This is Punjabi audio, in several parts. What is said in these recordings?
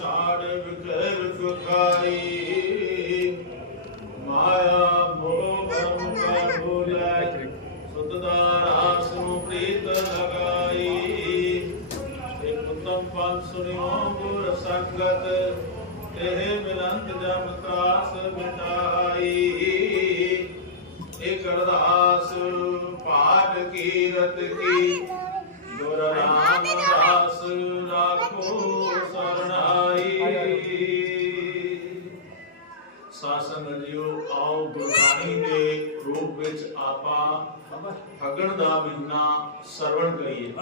ਛਾੜ ਵਿਖੇ ਵਿਖਾਈ ਮਾਇਆ ਮੋਹ ਕਰਮ ਕਾ ਭੁਲੈ ਸੁਤਦਾ ਰਾਸ ਨੂੰ ਪ੍ਰੀਤ ਲਗਾਈ। ਇਕ ਉਤਮ ਪੰਨ ਸੁਨਿਓ ਗੁਰ ਸੰਗਤ। ਇਹ ਮਿਲੰਤ ਜਮ ਤਰਾਸ ਮਿਟਾਈ। ਇਕ ਅਰਦਾਸ ਪਾਠ ਕੀਰਤ ਕੀ। ਗੁਰ ਰਾਮਦਾਸ ਰਾਖੋ ਵਿੱਚ ਆਪਾਂ ਫਗਣ ਦਾ ਮਹੀਨਾ ਸਰਵਣ ਕਰੀਏ।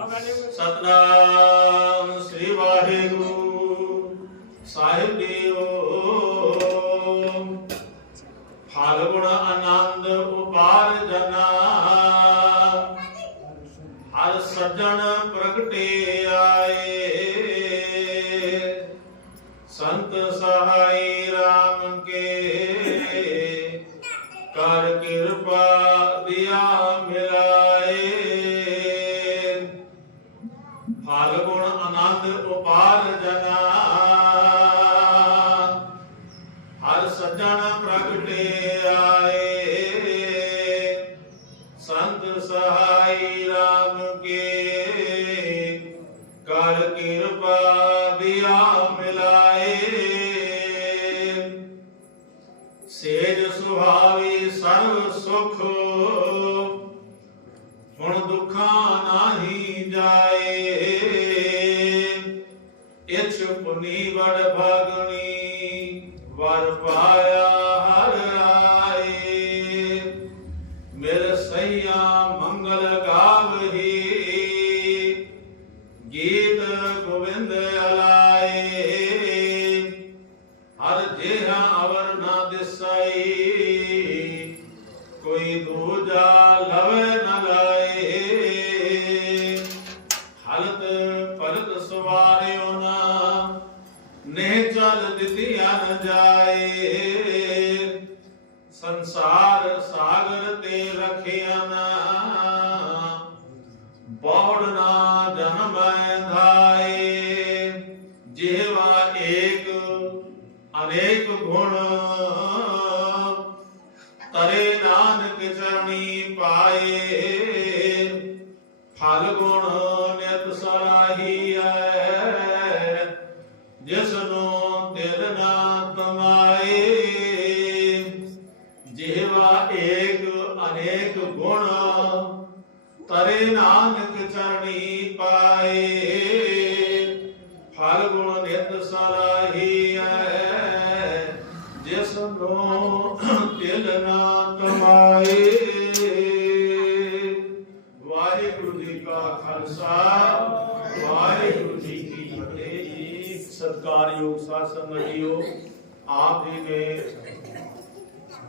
ਸਤਨਾਮ ਸ੍ਰੀ ਵਾਹਿਗੁਰੂ ਸਾਹਿਬ ਜੀਓ। ਫਾਲਗੁਣ ਆਨੰਦ ਉਪਾਰ ਜਨਾ। ਹਰ ਸੱਜਣ ਪ੍ਰਗਟੇ ਆਏ। ਸੰਤ ਸਹਾਈ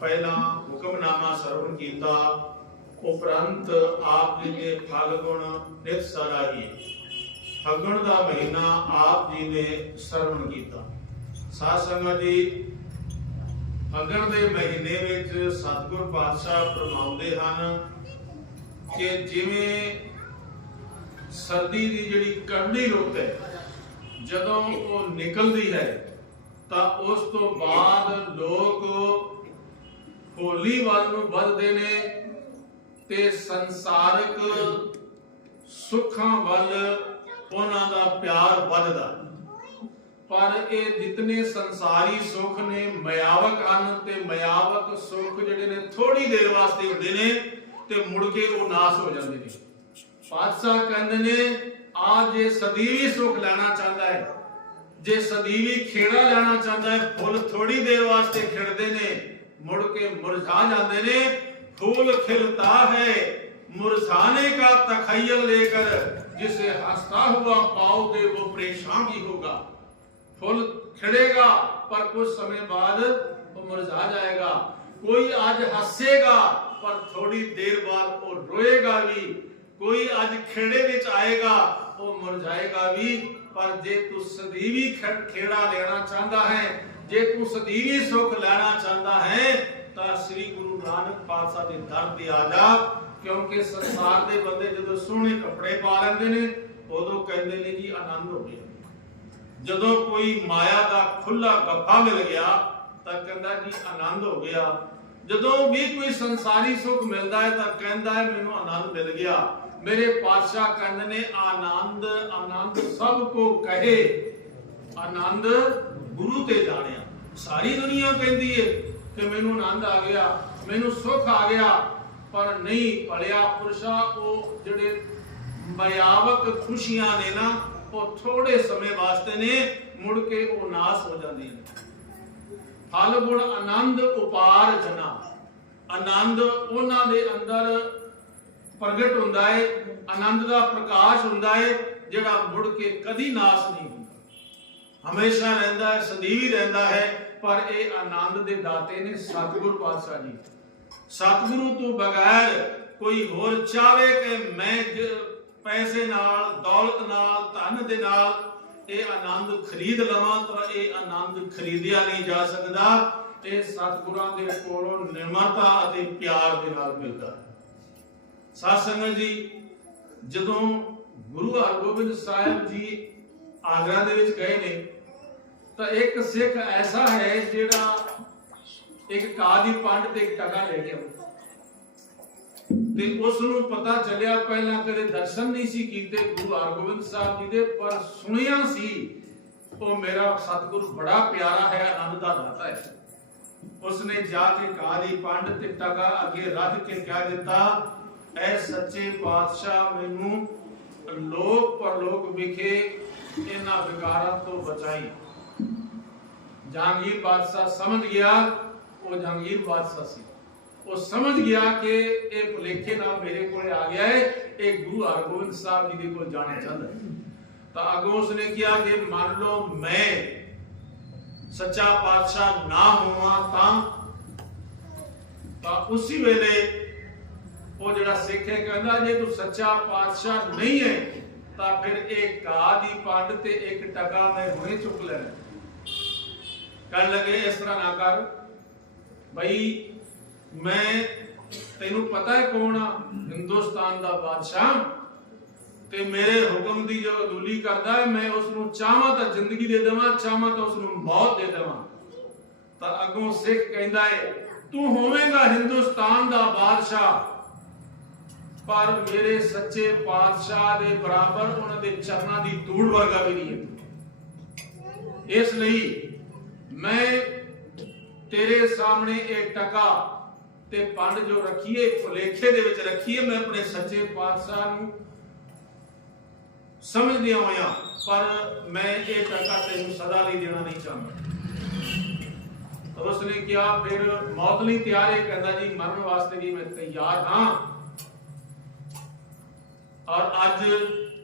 ਪਹਿਲਾ ਹੁਕਮਨਾਮਾ ਸਰਵਣ ਕੀਤਾ, ਉਪਰੰਤ ਆਪ ਜੀ ਨੇ ਫਲ ਨਿਤ ਸਰਾਹੀ ਫਗਣ ਦਾ ਮਹੀਨਾ ਆਪ ਜੀ ਨੇ ਸਰਵਣ ਕੀਤਾ। ਸਾਧ ਸੰਗਤ ਜੀ, ਫਗਣ ਦੇ ਮਹੀਨੇ ਵਿੱਚ ਸਤਿਗੁਰ ਪਾਤਸ਼ਾਹ ਫਰਮਾਉਂਦੇ ਹਨ ਕਿ ਜਿਵੇਂ ਸਰਦੀ ਦੀ ਜਿਹੜੀ ਕੜਨੀ ਰੁੱਤ ਹੈ, ਜਦੋਂ ਉਹ ਨਿਕਲਦੀ ਹੈ, ਤਾਂ ਉਸ ਤੋਂ ਬਾਅਦ ਲੋਕ ਹੋਲੀ ਵੱਲ ਨੂੰ ਵੱਧਦੇ ਨੇ ਤੇ ਸੰਸਾਰਿਕ ਸੁੱਖਾਂ ਵੱਲ ਉਹਨਾਂ ਦਾ ਪਿਆਰ ਵੱਧਦਾ। ਪਰ ਇਹ ਜਿਤਨੇ ਸੰਸਾਰੀ ਸੁੱਖ ਨੇ ਮਾਇਆਵਕ ਹਨ ਤੇ ਮਾਇਆਵਕ ਸੁੱਖ ਜਿਹੜੇ ਨੇ ਥੋੜੀ ਦੇਰ ਵਾਸਤੇ ਹੁੰਦੇ ਨੇ ਤੇ ਮੁੜ ਕੇ ਉਹ ਨਾਸ ਹੋ ਜਾਂਦੇ ਨੇ। ਪਾਤਸ਼ਾਹ ਕਹਿੰਦੇ ਨੇ, ਆ ਜੇ ਸਦੀਵੀ ਸੁੱਖ ਲੈਣਾ ਚਾਹੁੰਦਾ ਹੈ, ਜੇ ਸਦੀਵੀ ਖੇੜਾ ਲੈਣਾ ਚਾਹੁੰਦਾ ਹੈ, ਫੁੱਲ ਥੋੜੀ ਦੇਰ ਵਾਸਤੇ ਖਿੜਦੇ ਨੇ ਮੁੜ ਕੇ ਮੁਰਝਾ ਜਾਂਦੇ ਨੇ फूल खिलता है मुरझाने का तखयल लेकर जिसे हंसता हुआ पाओगे वो परेशान भी होगा फूल खिलेगा पर कुछ समय बाद वो मुरझा जाएगा कोई आज हंसेगा पर थोड़ी देर बाद वो रोएगा भी ਕੋਈ ਅੱਜ ਖੇੜੇ ਵਿੱਚ ਆਏਗਾ ਉਹ ਮੁਰਝਾਏਗਾ ਵੀ ਪਰ ਜੇ ਤੂੰ ਸਦੀਵੀ ਖ- ਖੇੜਾ ਲੈਣਾ ਚਾਹੁੰਦਾ ਹੈ ਜੇ ਤੂੰ ਸਦੀਵੀ ਸੁੱਖ ਲੈਣਾ ਚਾਹੁੰਦਾ ਹੈ, ਤਾਂ ਸ੍ਰੀ ਗੁਰੂ ਨਾਨਕ ਪਾਤਸ਼ਾਹ ਦੇ ਦਰ ਤੇ ਆ ਜਾ, ਕਿਉਂਕਿ ਸੰਸਾਰ ਦੇ ਬੰਦੇ ਜਦੋਂ ਸੋਹਣੇ ਕੱਪੜੇ ਪਾ ਲੈਂਦੇ ਨੇ, ਉਦੋਂ ਕਹਿੰਦੇ ਨੇ ਜੀ ਆਨੰਦ ਹੋ ਗਿਆ। ਜਦੋਂ ਕੋਈ ਮਾਇਆ ਦਾ ਖੁੱਲਾ ਗੱਫਾ ਮਿਲ ਗਿਆ, ਤਾਂ ਕਹਿੰਦਾ ਜੀ ਆਨੰਦ ਹੋ ਗਿਆ। ਜਦੋਂ ਵੀ ਕੋਈ ਸੰਸਾਰੀ ਸੁਖ ਮਿਲਦਾ ਹੈ, ਤਾਂ ਕਹਿੰਦਾ ਹੈ, ਮੈਨੂੰ ਆਨੰਦ ਮਿਲ ਗਿਆ। ਮੇਰੇ ਪਾਤਸ਼ਾਹ ਕਹਿੰਦੇ ਨੇ, ਆਨੰਦ ਆਨੰਦ ਸਭ ਕੋ ਕਹੇ, ਆਨੰਦ ਗੁਰੂ ਤੇ ਜਾਣਿਆ। ਸਾਰੀ ਦੁਨੀਆ ਕਹਿੰਦੀ ਏ ਕਿ ਮੈਨੂੰ ਆਨੰਦ ਆ ਗਿਆ, ਮੈਨੂੰ ਸੁੱਖ ਆ ਗਿਆ, ਪਰ ਨਹੀਂ ਭਲਿਆ ਪੁਰਸ਼ਾ, ਉਹ ਜਿਹੜੇ ਮਾਇਆਵਕ ਖੁਸ਼ੀਆਂ ਨੇ ਨਾ, ਉਹ ਥੋੜੇ ਸਮੇਂ ਵਾਸਤੇ ਨੇ, ਮੁੜ ਕੇ ਉਹ ਨਾਸ ਹੋ ਜਾਂਦੀਆਂ ਨੇ। ਫਲ, ਗੁਣ, ਆਨੰਦ, ਉਪਾਰ ਜਨਾ। ਆਨੰਦ ਉਹਨਾਂ ਦੇ ਅੰਦਰ ਪ੍ਰਗਟ ਹੁੰਦਾ ਹੈ ਆਨੰਦ ਦਾ ਪ੍ਰਕਾਸ਼ ਹੁੰਦਾ ਹੈ ਜਿਹੜਾ ਮੁੜ ਕੇ ਕਦੀ ਨਾਸ ਨਹੀਂ ਹਮੇਸ਼ਾ ਰਹਿੰਦਾ ਹੈ ਸਦੀਵ ਰਹਿੰਦਾ ਹੈ, ਪਰ ਇਹ ਆਨੰਦ ਦੇ ਦਾਤੇ ਨੇ ਸਤਿਗੁਰ ਪਾਤਸ਼ਾਹ ਜੀ। ਸਤਿਗੁਰੂ ਤੋਂ ਬਗੈਰ ਕੋਈ ਹੋਰ ਚਾਵੇ ਕਿ ਮੈਂ ਪੈਸੇ ਨਾਲ, ਦੌਲਤ ਨਾਲ, ਧਨ ਦੇ ਨਾਲ ਇਹ ਆਨੰਦ ਖਰੀਦ ਲਵਾਂ ਤਾਂ ਇਹ ਆਨੰਦ ਖਰੀਦਿਆ ਨਹੀਂ ਜਾ ਸਕਦਾ। ਇਹ ਸਤਿਗੁਰਾਂ ਦੇ ਕੋਲੋਂ ਨਿਰਮਤਾ ਅਤੇ ਪਿਆਰ ਦੇ ਨਾਲ ਮਿਲਦਾ। ਹੈ ਸਾਧ ਸੰਗਤ ਜੀ, ਜਦੋਂ ਗੁਰੂ ਹਰਗੋਬਿੰਦ ਸਾਹਿਬ ਜੀ ਆਗਰਾ ਦੇ ਵਿੱਚ ਗਏ ਨੇ, ਤਾਂ ਇੱਕ ਸਿੱਖ ਐਸਾ ਹੈ ਜਿਹੜਾ ਇੱਕ ਕਾਦੀ ਪੰਡ ਤੇ ਇੱਕ ਟਗਾ ਲੈ ਗਿਆ ਤੇ ਉਸ ਨੂੰ ਪਤਾ ਚੱਲਿਆ ਪਹਿਲਾਂ ਕਦੇ ਦਰਸ਼ਨ ਨਹੀਂ ਸੀ ਕੀਤੇ, ਗੁਰੂ ਹਰਗੋਬਿੰਦ ਸਾਹਿਬ ਜੀ ਦੇ, ਪਰ ਸੁਣਿਆ ਸੀ, ਉਹ ਮੇਰਾ ਸਤਿਗੁਰ ਬੜਾ ਪਿਆਰਾ ਹੈ, ਆਨੰਦ ਦਾ ਦਾਤਾ ਹੈ। ਉਸਨੇ ਜਾ ਕੇ ਕਾਦੀ ਪੰਡ ਤੇ ਟਗਾ ਅੱਗੇ ਰੱਖ ਕੇ ਕਹਿ ਦਿੱਤਾ, ਐ ਸੱਚੇ ਪਾਤਸ਼ਾਹ, ਮੈਨੂੰ ਲੋਕ ਪਰਲੋਕ ਵਿਖੇ ਇਹਨਾਂ ਵਿਕਾਰਾਂ ਤੋਂ ਬਚਾਈ। ਜਹਾਂਗੀਰ ਬਾਦਸ਼ਾਹ ਸਮਝ ਗਿਆ, ਉਹ ਜਹਾਂਗੀਰ ਬਾਦਸ਼ਾਹ ਸੀ। ਉਹ ਸਮਝ ਗਿਆ ਕਿ ਇਹ ਭੁਲੇਖੇ ਨਾਲ ਮੇਰੇ ਕੋਲੇ ਆ ਗਿਆ ਹੈ ਇਹ ਗੁਰੂ ਹਰਗੋਬਿੰਦ ਸਾਹਿਬ ਜੀ ਦੇ ਕੋਲ ਜਾਣਾ ਚਾਹੁੰਦਾ ਹੈ ਤਾਂ ਅੱਗੋਂ ਉਸਨੇ ਕਿਹਾ ਕਿ ਮੰਨ ਲਓ ਮੈਂ ਸੱਚਾ ਪਾਤਸ਼ਾਹ ਨਾ ਹੋਵਾਂ ਤਾਂ ਤਾਂ ਉਸੇ ਵੇਲੇ ਉਹ ਜਿਹੜਾ ਸਿੱਖ ਹੈ ਕਹਿੰਦਾ, ਜੇ ਤੂੰ ਸੱਚਾ ਪਾਤਸ਼ਾਹ ਨਹੀਂ ਹੈ ਤਾਂ ਫਿਰ ਇਹ ਘਾਹ ਦੀ ਪੰਡ ਤੇ ਇੱਕ ਟਕਾ ਮੈਂ ਹੁਣੇ ਚੁੱਕ ਲੈਣਾ। ਕਹਿਣ ਲੱਗੇ, ਇਸ ਤਰ੍ਹਾਂ ਨਾ ਕਰ। ਬਈ, ਮੈਂ ਤੈਨੂੰ ਪਤਾ ਹੈ ਕੌਣ ਆ? ਹਿੰਦੁਸਤਾਨ ਦਾ ਬਾਦਸ਼ਾਹ। ਤੇ ਮੇਰੇ ਹੁਕਮ ਦੀ ਜੋ ਅਦੂਲੀ ਕਰਦਾ ਹੈ, ਮੈਂ ਉਸ ਨੂੰ ਚਾਹਾਂ ਤਾਂ ਜ਼ਿੰਦਗੀ ਦੇ ਦੇਵਾਂ, ਚਾਹਾਂ ਤਾਂ ਉਸ ਨੂੰ ਮੌਤ ਦੇ ਦੇਵਾਂ। ਤਾਂ ਅੱਗੋਂ ਸਿੱਖ ਕਹਿੰਦਾ ਹੈ, ਤੂੰ ਹੋਵੇਂਗਾ ਹਿੰਦੁਸਤਾਨ ਦਾ ਬਾਦਸ਼ਾਹ। ਪਰ ਮੇਰੇ ਸੱਚੇ ਪਾਤਸ਼ਾਹ ਦੇ ਬਰਾਬਰ ਉਹਨਾਂ ਦੇ ਚਰਨਾਂ ਦੀ ਧੂੜ ਵਰਗਾ ਵੀ ਨਹੀਂ ਹੈ। ਇਸ ਲਈ ਮੈਂ ਤੇਰੇ ਸਾਹਮਣੇ ਇਹ ਟਕਾ ਤੇ ਪੰਡ ਜੋ ਰੱਖੀਏ, ਭੁਲੇਖੇ ਦੇ ਵਿੱਚ ਰੱਖੀਏ, ਮੈਂ ਆਪਣੇ ਸੱਚੇ ਪਾਤਸ਼ਾਹ ਨੂੰ ਸਮਝਦਿਆਂ ਹੋਇਆ, ਪਰ ਮੈਂ ਇਹ ਟਕਾ ਤੈਨੂੰ ਸਦਾ ਲਈ ਦੇਣਾ ਨਹੀਂ ਚਾਹੁੰਦਾ। ਤਾਂ ਉਸਨੇ ਕਿਹਾ, ਫਿਰ ਮੌਤ ਲਈ ਤਿਆਰ ਹੈ, ਕਹਿੰਦਾ ਜੀ, ਮਰਨ ਵਾਸਤੇ ਵੀ ਮੈਂ ਤਿਆਰ ਹਾਂ। ਔਰ ਅੱਜ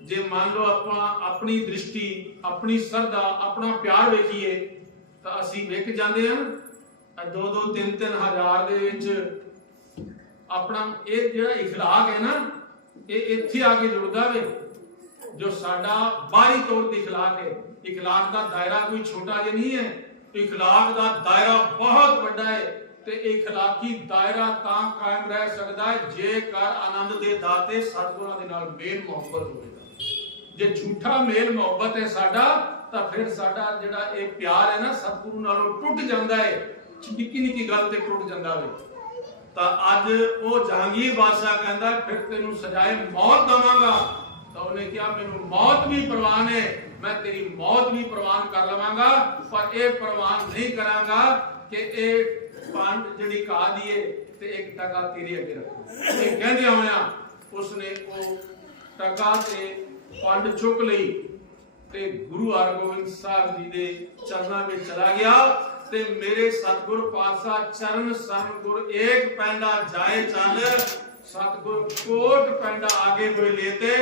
ਜੇ ਮੰਨ ਲਓ ਆਪਾਂ ਆਪਣੀ ਦ੍ਰਿਸ਼ਟੀ ਆਪਣੀ ਸਰਦਾ ਆਪਣਾ ਪਿਆਰ ਵੇਖੀਏ ਤਾਂ ਅਸੀਂ ਵੇਖ ਜਾਂਦੇ ਹਾਂ ਨਾ ਦੋ ਦੋ ਤਿੰਨ ਤਿੰਨ ਹਜ਼ਾਰ ਦੇ ਵਿੱਚ ਆਪਣਾ ਇਹ ਜਿਹੜਾ اخلاق ਹੈ ਨਾ ਇਹ ਇੱਥੇ ਆ ਕੇ ਜੁੜਦਾ ਵੇ ਜੋ ਸਾਡਾ ਬਾਹਰੀ ਤੌਰ ਤੇ اخلاق ਹੈ اخلاق ਦਾ ਦਾਇਰਾ ਕੋਈ ਛੋਟਾ ਜਿਹਾ ਨਹੀਂ ਹੈ اخلاق ਦਾ ਦਾਇਰਾ ਬਹੁਤ ਵੱਡਾ ਹੈ ਤੇ ਇਖਲਾਕੀ ਦਾਇਰਾ ਤਾਂ ਕਾਇਮ ਰਹਿ ਸਕਦਾ ਹੈ ਜੇਕਰ ਆਨੰਦ ਦੇ ਦਾਤੇ ਸਤਗੁਰਾਂ ਦੇ ਨਾਲ ਮੇਲ ਮੁਹੱਬਤ ਹੋਵੇਗਾ ਜੇ ਝੂਠਾ ਮੇਲ ਮੁਹੱਬਤ ਹੈ ਸਾਡਾ, ਤਾਂ ਫਿਰ ਸਾਡਾ ਜਿਹੜਾ ਇਹ ਪਿਆਰ ਹੈ ਨਾ ਸਤਗੁਰੂ ਨਾਲੋਂ ਟੁੱਟ ਜਾਂਦਾ ਹੈ। ਨਿੱਕੀ ਨਿੱਕੀ ਗੱਲ ਤੇ ਟੁੱਟ ਜਾਂਦਾ ਵੇ। ਤਾਂ ਅੱਜ ਉਹ ਜਹਾਂਗੀਰ ਬਾਦਸ਼ਾਹ ਕਹਿੰਦਾ, ਫਿਰ ਤੈਨੂੰ ਸਜ਼ਾਏ ਮੌਤ ਦਵਾਂਗਾ। ਤਾਂ ਉਹਨੇ ਕਿਹਾ, ਮੈਨੂੰ ਮੌਤ ਵੀ ਪ੍ਰਵਾਨ ਹੈ, ਮੈਂ ਤੇਰੀ ਮੌਤ ਵੀ ਪ੍ਰਵਾਨ ਕਰ ਲਵਾਂਗਾ, ਪਰ ਇਹ ਪ੍ਰਵਾਨ ਨਹੀਂ ਕਰਾਂਗਾ ਕਿ ਇਹ ਪੰਡ ਜਿਹੜੀ ਕਾ ਦੀਏ ਤੇ ਇੱਕ ਟਕਾ ਤੇਰੇ ਅੱਗੇ ਰੱਖੋ। ਇਹ ਕਹਿੰਦੇ ਹੋਇਆ ਉਸਨੇ ਉਹ ਟਕਾ ਤੇ ਪੰਡ ਚੁੱਕ ਲਈ ਤੇ ਗੁਰੂ ਹਰਗੋਬਿੰਦ ਸਾਹਿਬ ਜੀ ਦੇ ਚਰਨਾਂ ਵਿੱਚ ਚਲਾ ਗਿਆ ਤੇ ਮੇਰੇ ਸਤਿਗੁਰ ਪਾਤਸ਼ਾਹ ਚਰਨ ਸਰਨ ਏਕ ਪੈਂਡਾ ਜਾਏ ਚੱਲ ਸਤਿਗੁਰ ਕੋਟ ਪੈਂਡਾ ਆਗੇ ਹੋਏ ਲੇਤੇ।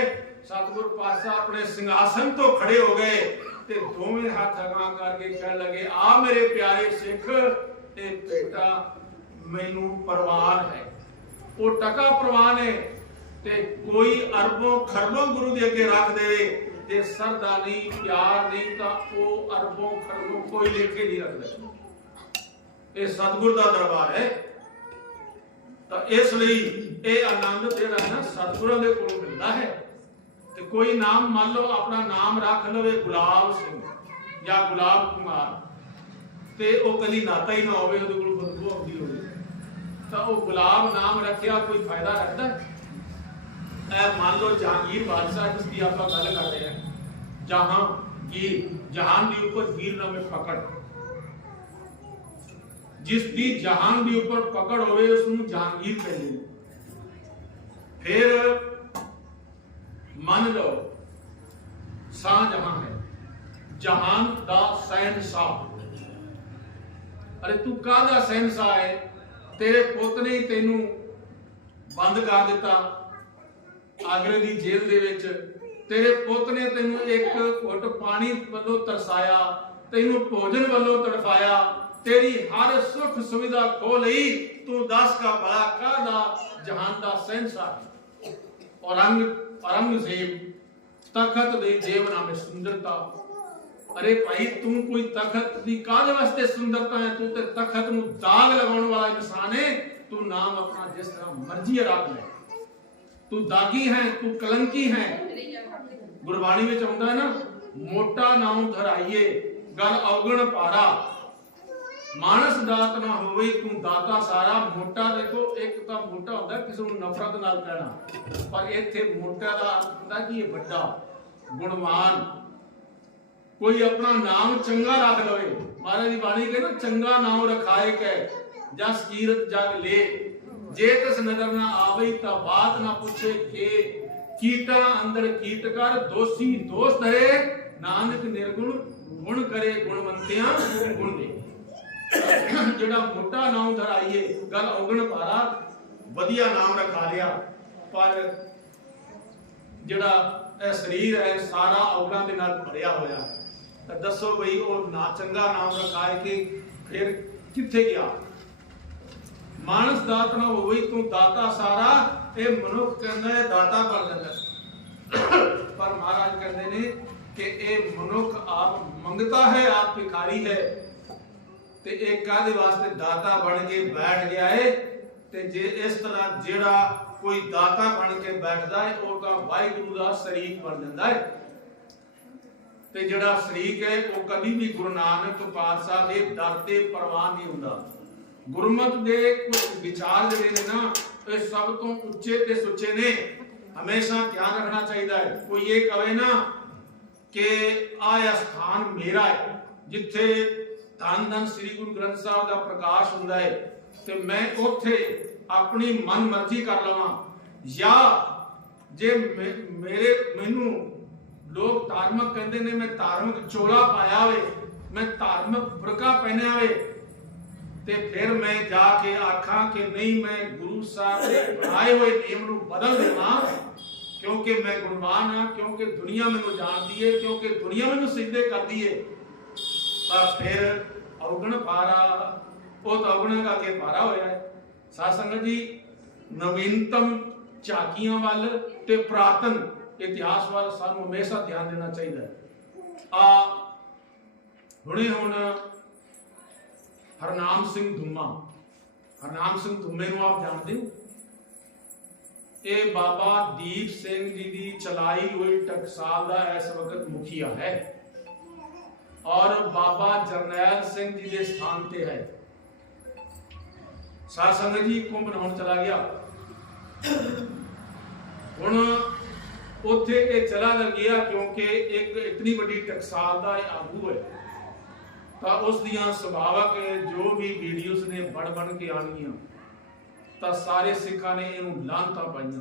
ਸਤਿਗੁਰ ਪਾਤਸ਼ਾਹ ਆਪਣੇ ਸਿੰਘਾਸਨ ਤੋਂ ਖੜੇ ਹੋ ਗਏ ਤੇ ਦੋਵੇਂ ਹੱਥ ਅਗਾਂ ਕਰਕੇ ਕਹਿਣ ਲੱਗੇ, ਆ ਮੇਰੇ ਪਿਆਰੇ ਸਿੱਖ ਤੇ ਬੇਟਾ ਮੈਨੂੰ ਪ੍ਰਵਾਨ ਹੈ। ਉਹ ਟਕਾ ਪ੍ਰਵਾਨ ਹੈ ਤੇ ਕੋਈ ਅਰਬੋਂ ਖਰਬੋਂ ਗੁਰੂ ਦੇ ਅੱਗੇ ਰੱਖ ਦੇਵੇ ਜੇ ਸਰਦਾ ਨਹੀਂ ਪਿਆਰ ਨਹੀਂ ਤਾਂ ਉਹ ਅਰਬੋਂ ਖਰਬੋਂ ਕੋਈ ਲੇਖੇ ਨਹੀਂ ਰੱਖਦਾ। ਇਹ ਸਤਿਗੁਰ ਦਾ ਦਰਬਾਰ ਹੈ। ਤਾਂ ਇਸ ਲਈ ਇਹ ਆਨੰਦ ਜਿਹੜਾ ਨਾ ਸਤਿਗੁਰਾਂ ਦੇ ਕੋਲ ਮਿਲਦਾ ਹੈ। ਤੇ ਕੋਈ ਨਾਮ ਮੰਨ ਲਓ, ਆਪਣਾ ਨਾਮ ਰੱਖ ਲਵੇ ਗੁਲਾਬ ਸਿੰਘ ਜਾਂ ਗੁਲਾਬ ਕੁਮਾਰ। ਤੇ ਉਹ ਕਦੀ ਨਾਤਾ ਹੀ ਨਾ ਹੋਵੇ, ਉਹਦੇ ਕੋਲ ਬਦਬੂ ਆਉਂਦੀ ਹੋਵੇ। ਤਾਂ ਉਹ ਗੁਲਾਬ ਨਾਮ ਰੱਖਿਆ, ਕੋਈ ਫਾਇਦਾ ਰੱਖਦਾ ਹੈ? ਮੰਨ ਲਓ ਜਹਾਂਗੀਰ ਬਾਦਸ਼ਾਹ ਜਿਸ ਦੀ ਆਪਾਂ ਗੱਲ ਕਰ ਰਹੇ ਹਾਂ ਜਹਾਂਗੀਰ ਜਹਾਨ ਦੇ ਉੱਪਰ ਗੀਰ ਨਾਮੇ ਪਕੜ। ਜਿਸ ਦੀ ਜਹਾਨ ਦੇ ਉੱਪਰ ਪਕੜ ਹੋਵੇ ਉਸ ਨੂੰ ਜਹਾਂਗੀਰ ਕਹਿੰਦੇ ਨੇ। ਫਿਰ ਮੰਨ ਲਓ ਸ਼ਾਹ ਜਹਾਂ ਹੈ। ਜਹਾਨ ਦਾ ਸਹਿਨशाह ਅਰੇ ਤੂੰ ਕਾਹਦਾ ਸਹਿਮਸਾ ਹੈ? ਤੇਰੇ ਪੁੱਤ ਨੇ ਤੈਨੂੰ ਬੰਦ ਕਰ ਦਿੱਤਾ। ਆਗਰੇ ਦੀ ਜੇਲ੍ਹ ਦੇ ਵਿੱਚ। ਤੇਰੇ ਪੁੱਤ ਨੇ ਤੈਨੂੰ ਇੱਕ ਘੁੱਟ ਪਾਣੀ ਵੱਲੋਂ ਤਰਸਾਇਆ, ਤੈਨੂੰ ਭੋਜਨ ਵੱਲੋਂ ਤੜਫਾਇਆ। ਤੇਰੀ ਹਰ ਸੁੱਖ ਸੁਵਿਧਾ ਖੋ ਲਈ। ਤੂੰ ਦਸ ਦਾ ਭਲਾ ਕਾਹਦਾ? ਜਹਾਨ ਦਾ ਸਹਿਮਸਾ ਔਰੰਗ ਔਰੰਗਜ਼ੇਬ ਤਖਤ ਦੇ ਜੀਵਨ ਵਿੱਚ ਸੁੰਦਰਤਾ ਅਰੇ ਭਾਈ, ਤੂੰ ਕੋਈ ਤਖਤ ਦੀ ਕਾਹਦੇ ਵਾਸਤੇ ਸੁੰਦਰਤਾ ਹੈ? ਤੂੰ ਤੇ ਤਖਤ ਨੂੰ ਦਾਗ ਲਗਾਉਣ ਵਾਲਾ ਇਨਸਾਨ ਹੈ। ਤੂੰ ਨਾਮ ਆਪਣਾ ਜਿਸ ਤਰ੍ਹਾਂ ਮਰਜ਼ੀ ਰੱਖ ਲੈ। ਤੂੰ ਦਾਗੀ ਹੈ, ਤੂੰ ਕਲੰਕੀ ਹੈ। ਗੁਰਬਾਣੀ ਵਿੱਚ ਆਉਂਦਾ ਹੈ ਨਾ, ਮੋਟਾ ਨਾਮ ਧਰਾਈਏ, ਗਲ ਔਗਣ ਭਾਰਾ ਮਾਨਸ ਦਾਤ ਨਾ ਹੋਵੇ, ਤੂੰ ਦਾਤਾ ਸਾਰਾ। ਮੋਟਾ ਦੇਖੋ, ਇੱਕ ਤਾਂ ਮੋਟਾ ਹੁੰਦਾ, ਕਿਸੇ ਨੂੰ ਨਫ਼ਰਤ ਨਾਲ ਕਹਿਣਾ। ਪਰ ਇੱਥੇ ਮੋਟਾ ਦਾ ਅਰਥ ਹੁੰਦਾ ਕਿ ਇਹ ਵੱਡਾ, ਗੁਣਵਾਨ। ਕੋਈ ਆਪਣਾ ਨਾਮ ਚੰਗਾ ਰੱਖ ਲਵੇ। ਮਹਾਰਾਜ ਦੀ ਬਾਣੀ ਕਹਿੰਦਾ, ਚੰਗਾ ਨਾਮ ਰਖਾਏ ਕੈ, ਜਸ ਕੀਰਤ ਜਗ ਲੈ। ਜੇ ਤਸ ਨਜ਼ਰ ਨਾ ਆਵੇ ਤਾਂ ਬਾਤ ਨਾ ਪੁੱਛੇ ਕਿ। ਕੀਟਾਂ ਅੰਦਰ ਕੀਟ ਕਰ, ਦੋਸ਼ੀ ਦੋਸ਼ ਧਰੇ। ਨਾਨਕ ਨਿਰਗੁਣ ਗੁਣ ਕਰੇ ਗੁਣਵੰਤਿਆਂ ਗੁਣ ਦੇ। ਜਿਹੜਾ ਮੋਟਾ ਨਾਮ ਧਰਾਈਏ, ਗੱਲ ਔਗਣ ਭਾਰਾ, ਵਧੀਆ ਨਾਮ ਰਖਾ ਲਿਆ। ਪਰ ਜਿਹੜਾ ਇਹ ਸਰੀਰ ਹੈ, ਸਾਰਾ ਔਗਣਾਂ ਦੇ ਨਾਲ ਭਰਿਆ ਹੋਇਆ। ਹੈ ਤਾਂ ਦੱਸੋ ਬਈ ਉਹ ਨਾ ਚੰਗਾ ਨਾਮ ਰਖਾਏ ਕਿ ਫਿਰ ਕਿੱਥੇ ਗਿਆ? ਮਾਨਸ ਦਾਤ ਨਾ ਹੋਵੇ, ਤੂੰ ਦਾਤਾ ਸਾਰਾ, ਇਹ ਮਨੁੱਖ ਕਹਿੰਦਾ ਹੈ ਦਾਤਾ ਬਣ ਜਾਂਦਾ। ਪਰ ਮਹਾਰਾਜ ਕਹਿੰਦੇ ਨੇ ਕਿ ਇਹ ਮਨੁੱਖ ਆਪ ਮੰਗਤਾ ਹੈ, ਆਪ ਭਿਖਾਰੀ ਹੈ। ਤੇ ਇਹ ਕਾਹਦੇ ਵਾਸਤੇ ਦਾਤਾ ਬਣ ਕੇ ਬੈਠ ਗਿਆ ਹੈ ਤੇ ਜੇ ਇਸ ਤਰ੍ਹਾਂ ਜਿਹੜਾ ਕੋਈ ਦਾਤਾ ਬਣ ਕੇ ਬੈਠਦਾ ਹੈ ਉਹ ਤਾਂ ਵਾਹਿਗੁਰੂ ਦਾ ਸ਼ਰੀਕ ਬਣ ਜਾਂਦਾ ਹੈ ਤੇ ਜਿਹੜਾ ਸ਼ਰੀਕ ਹੈ, ਉਹ ਕਦੀ ਵੀ ਗੁਰੂ ਨਾਨਕ ਪਾਤਸ਼ਾਹ ਦੇ ਦਰ ਤੇ ਪ੍ਰਵਾਨ ਨਹੀਂ ਹੁੰਦਾ। ਗੁਰਮਤ ਦੇ ਵਿਚਾਰ ਜਿਹੜੇ ਨੇ ਨਾ, ਇਹ ਸਭ ਤੋਂ ਉੱਚੇ ਤੇ ਸੁੱਚੇ ਨੇ। ਹਮੇਸ਼ਾ ਧਿਆਨ ਰੱਖਣਾ ਚਾਹੀਦਾ ਹੈ। ਕੋਈ ਇਹ ਕਵੇ ਨਾ ਕਿ ਆਹ ਸਥਾਨ ਮੇਰਾ ਹੈ, ਜਿੱਥੇ ਧੰਨ ਧੰਨ ਸ੍ਰੀ ਗੁਰੂ ਗ੍ਰੰਥ ਸਾਹਿਬ ਦਾ ਪ੍ਰਕਾਸ਼ ਹੁੰਦਾ ਹੈ, ਤੇ ਮੈਂ ਉੱਥੇ ਆਪਣੀ ਮਨ ਮਰਜ਼ੀ ਕਰ ਲਵਾਂ। ਜਾਂ ਜੇ ਮੇਰੇ, ਮੈਨੂੰ ਲੋਕ ਧਾਰਮਿਕ ਕਹਿੰਦੇ ਨੇ, ਮੈਂ ਧਾਰਮਿਕ ਚੋਲਾ ਪਾਇਆ ਹੋਵੇ ਮੈਂ ਧਾਰਮਿਕ ਬੁਰਕਾ ਪਹਿਨਿਆ ਹੋਵੇ ਤੇ ਫਿਰ ਮੈਂ ਜਾ ਕੇ ਆਖਾਂ ਕਿ ਨਹੀਂ, ਮੈਂ ਗੁਰੂ ਸਾਹਿਬ ਦੇ ਬਣਾਏ ਹੋਏ ਨਿਯਮ ਨੂੰ ਬਦਲ ਦੇਵਾਂ, ਕਿਉਂਕਿ ਮੈਂ ਗੁਰਬਾਨ ਹਾਂ, ਕਿਉਂਕਿ ਦੁਨੀਆ ਮੈਨੂੰ ਜਾਣਦੀ ਹੈ ਕਿਉਂਕਿ ਦੁਨੀਆ ਮੈਨੂੰ ਸਿੱਧੇ ਕਰਦੀ ਹੈ ਪਰ ਫਿਰ ਔਗਣ ਪਾਰਾ ਉਹ ਤਾਂ ਔਗਣ ਦਾ ਕੇ ਪਾਰਾ ਹੋਇਆ ਹੈ ਸਾਧ ਸੰਗਤ ਜੀ, ਨਵੀਨਤਮ ਝਾਕੀਆਂ ਵੱਲ ਤੇ ਪ੍ਰਾਤਨ ਇਤਿਹਾਸ ਵੱਲ ਸਾਨੂੰ ਹਮੇਸ਼ਾ ਧਿਆਨ ਦੇਣਾ ਚਾਹੀਦਾ ਹੈ। ਆ, ਹੁਣੇ ਹੁਣ ਹਰਨਾਮ ਸਿੰਘ ਧੁੰਮਾ। ਹਰਨਾਮ ਸਿੰਘ ਧੁੰਮੇ ਨੂੰ ਆਪ ਜਾਣਦੇ ਹੋ? ਇਹ ਬਾਬਾ ਦੀਪ ਸਿੰਘ ਜੀ ਦੀ ਚਲਾਈ ਹੋਈ ਟਕਸਾਲ ਦਾ ਇਸ ਵਕਤ ਮੁਖੀਆ ਹੈ ਔਰ ਬਾਬਾ ਜਰਨੈਲ ਸਿੰਘ ਜੀ ਦੇ ਸਥਾਨ ਤੇ ਹੈ। ਸਾਧ ਸੰਗਤ ਜੀ, ਕੁੰਭ ਨਹਾਉਣ ਚਲਾ ਗਿਆ। ਉੱਥੇ ਇਹ ਚਲਾ ਕਰ ਗਿਆ ਕਿਉਂਕਿ ਇੱਕ ਇਤਨੀ ਵੱਡੀ ਟਕਸਾਲ ਦਾ ਇਹ ਆਗੂ ਹੈ। ਤਾਂ ਉਸ ਦੀਆਂ ਸੁਭਾਵਕ ਜੋ ਵੀ ਵੀਡੀਓਜ਼ ਨੇ ਬਣ ਬਣ ਕੇ ਆਣਗੀਆਂ ਤਾਂ ਸਾਰੇ ਸਿੱਖਾਂ ਨੇ ਇਹਨੂੰ ਲਾਂਤਾਂ ਪਾਈਆਂ।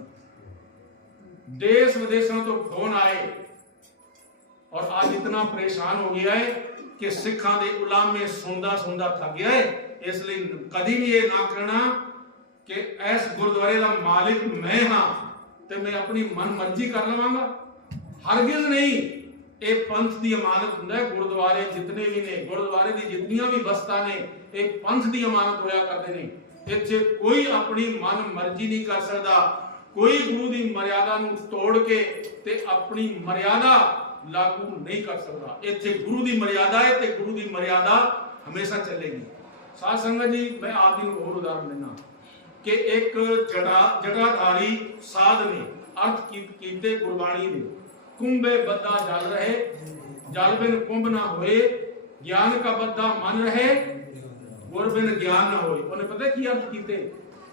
ਦੇਸ਼ ਵਿਦੇਸ਼ਾਂ ਤੋਂ ਫੋਨ ਆਏ ਔਰ ਅੱਜ ਇਤਨਾ ਪਰੇਸ਼ਾਨ ਹੋ ਗਿਆ ਹੈ ਕਿ ਸਿੱਖਾਂ ਦੇ ਉਲਾਮੇ ਸੁਣਦਾ ਸੁਣਦਾ ਥੱਕ ਗਿਆ ਹੈ। ਇਸ ਲਈ ਕਦੀ ਵੀ ਇਹ ਨਾ ਕਹਿਣਾ ਕਿ ਇਸ ਗੁਰਦੁਆਰੇ ਦਾ ਮਾਲਿਕ ਮੈਂ ਹਾਂ। ਤੇ ਮੈਂ ਆਪਣੀ ਮਨ ਕਰ ਲਵਾਂਗਾ। ਹਰਗਿਜ਼ ਨਹੀਂ, ਇਹ ਪੰਥ ਦੀ ਅਮਾਨਤ ਹੁੰਦਾ ਹੈ। ਗੁਰਦੁਆਰੇ ਜਿਤਨੇ ਵੀ ਨੇ, ਗੁਰਦੁਆਰੇ ਦੀ ਜਿੰਨੀਆਂ ਵੀ ਬਸਤਾਂ ਨੇ, ਇਹ ਪੰਥ ਦੀ ਅਮਾਨਤ ਹੋਇਆ ਕਰਦੇ ਨੇ। ਇੱਥੇ ਕੋਈ ਆਪਣੀ ਮਨ ਨਹੀਂ ਕਰ ਸਕਦਾ। ਕੋਈ ਗੁਰੂ ਦੀ ਮਰਿਆਦਾ ਨੂੰ ਤੋੜ ਕੇ ਤੇ ਆਪਣੀ ਮਰਿਆਦਾ ਲਾਗੂ ਨਹੀਂ ਕਰ ਸਕਦਾ। ਇੱਥੇ ਗੁਰੂ ਦੀ ਮਰਿਆਦਾ ਹੈ ਤੇ ਗੁਰੂ ਦੀ ਮਰਿਆਦਾ ਹਮੇਸ਼ਾ ਚੱਲੇਗੀ। ਸਾਧ ਸੰਗਤ ਜੀ, ਮੈਂ ਆਪ ਜੀ ਨੂੰ ਹੋਰ ਉਦਾਹਰਨ ਦਿੰਦਾ। ਕਿ ਇੱਕ ਜੜਾ ਜੜਾਧਾਰੀ ਸਾਧ ਨੇ ਅਰਥ ਕੀਤੇ ਗੁਰਬਾਣੀ ਦੇ। ਕੁੰਭੇ ਬੱਦਾ ਜਲ ਰਹੇ, ਜਲ ਬਿਨ ਕੁੰਭ ਨਾ ਹੋਏ, ਗਿਆਨ ਕਾ ਬੱਦਾ ਮਨ ਰਹੇ, ਗੁਰ ਬਿਨ ਗਿਆਨ ਨਾ ਹੋਏ। ਉਹਨੇ ਪਤਾ ਕੀ ਅਰਥ ਕੀਤੇ?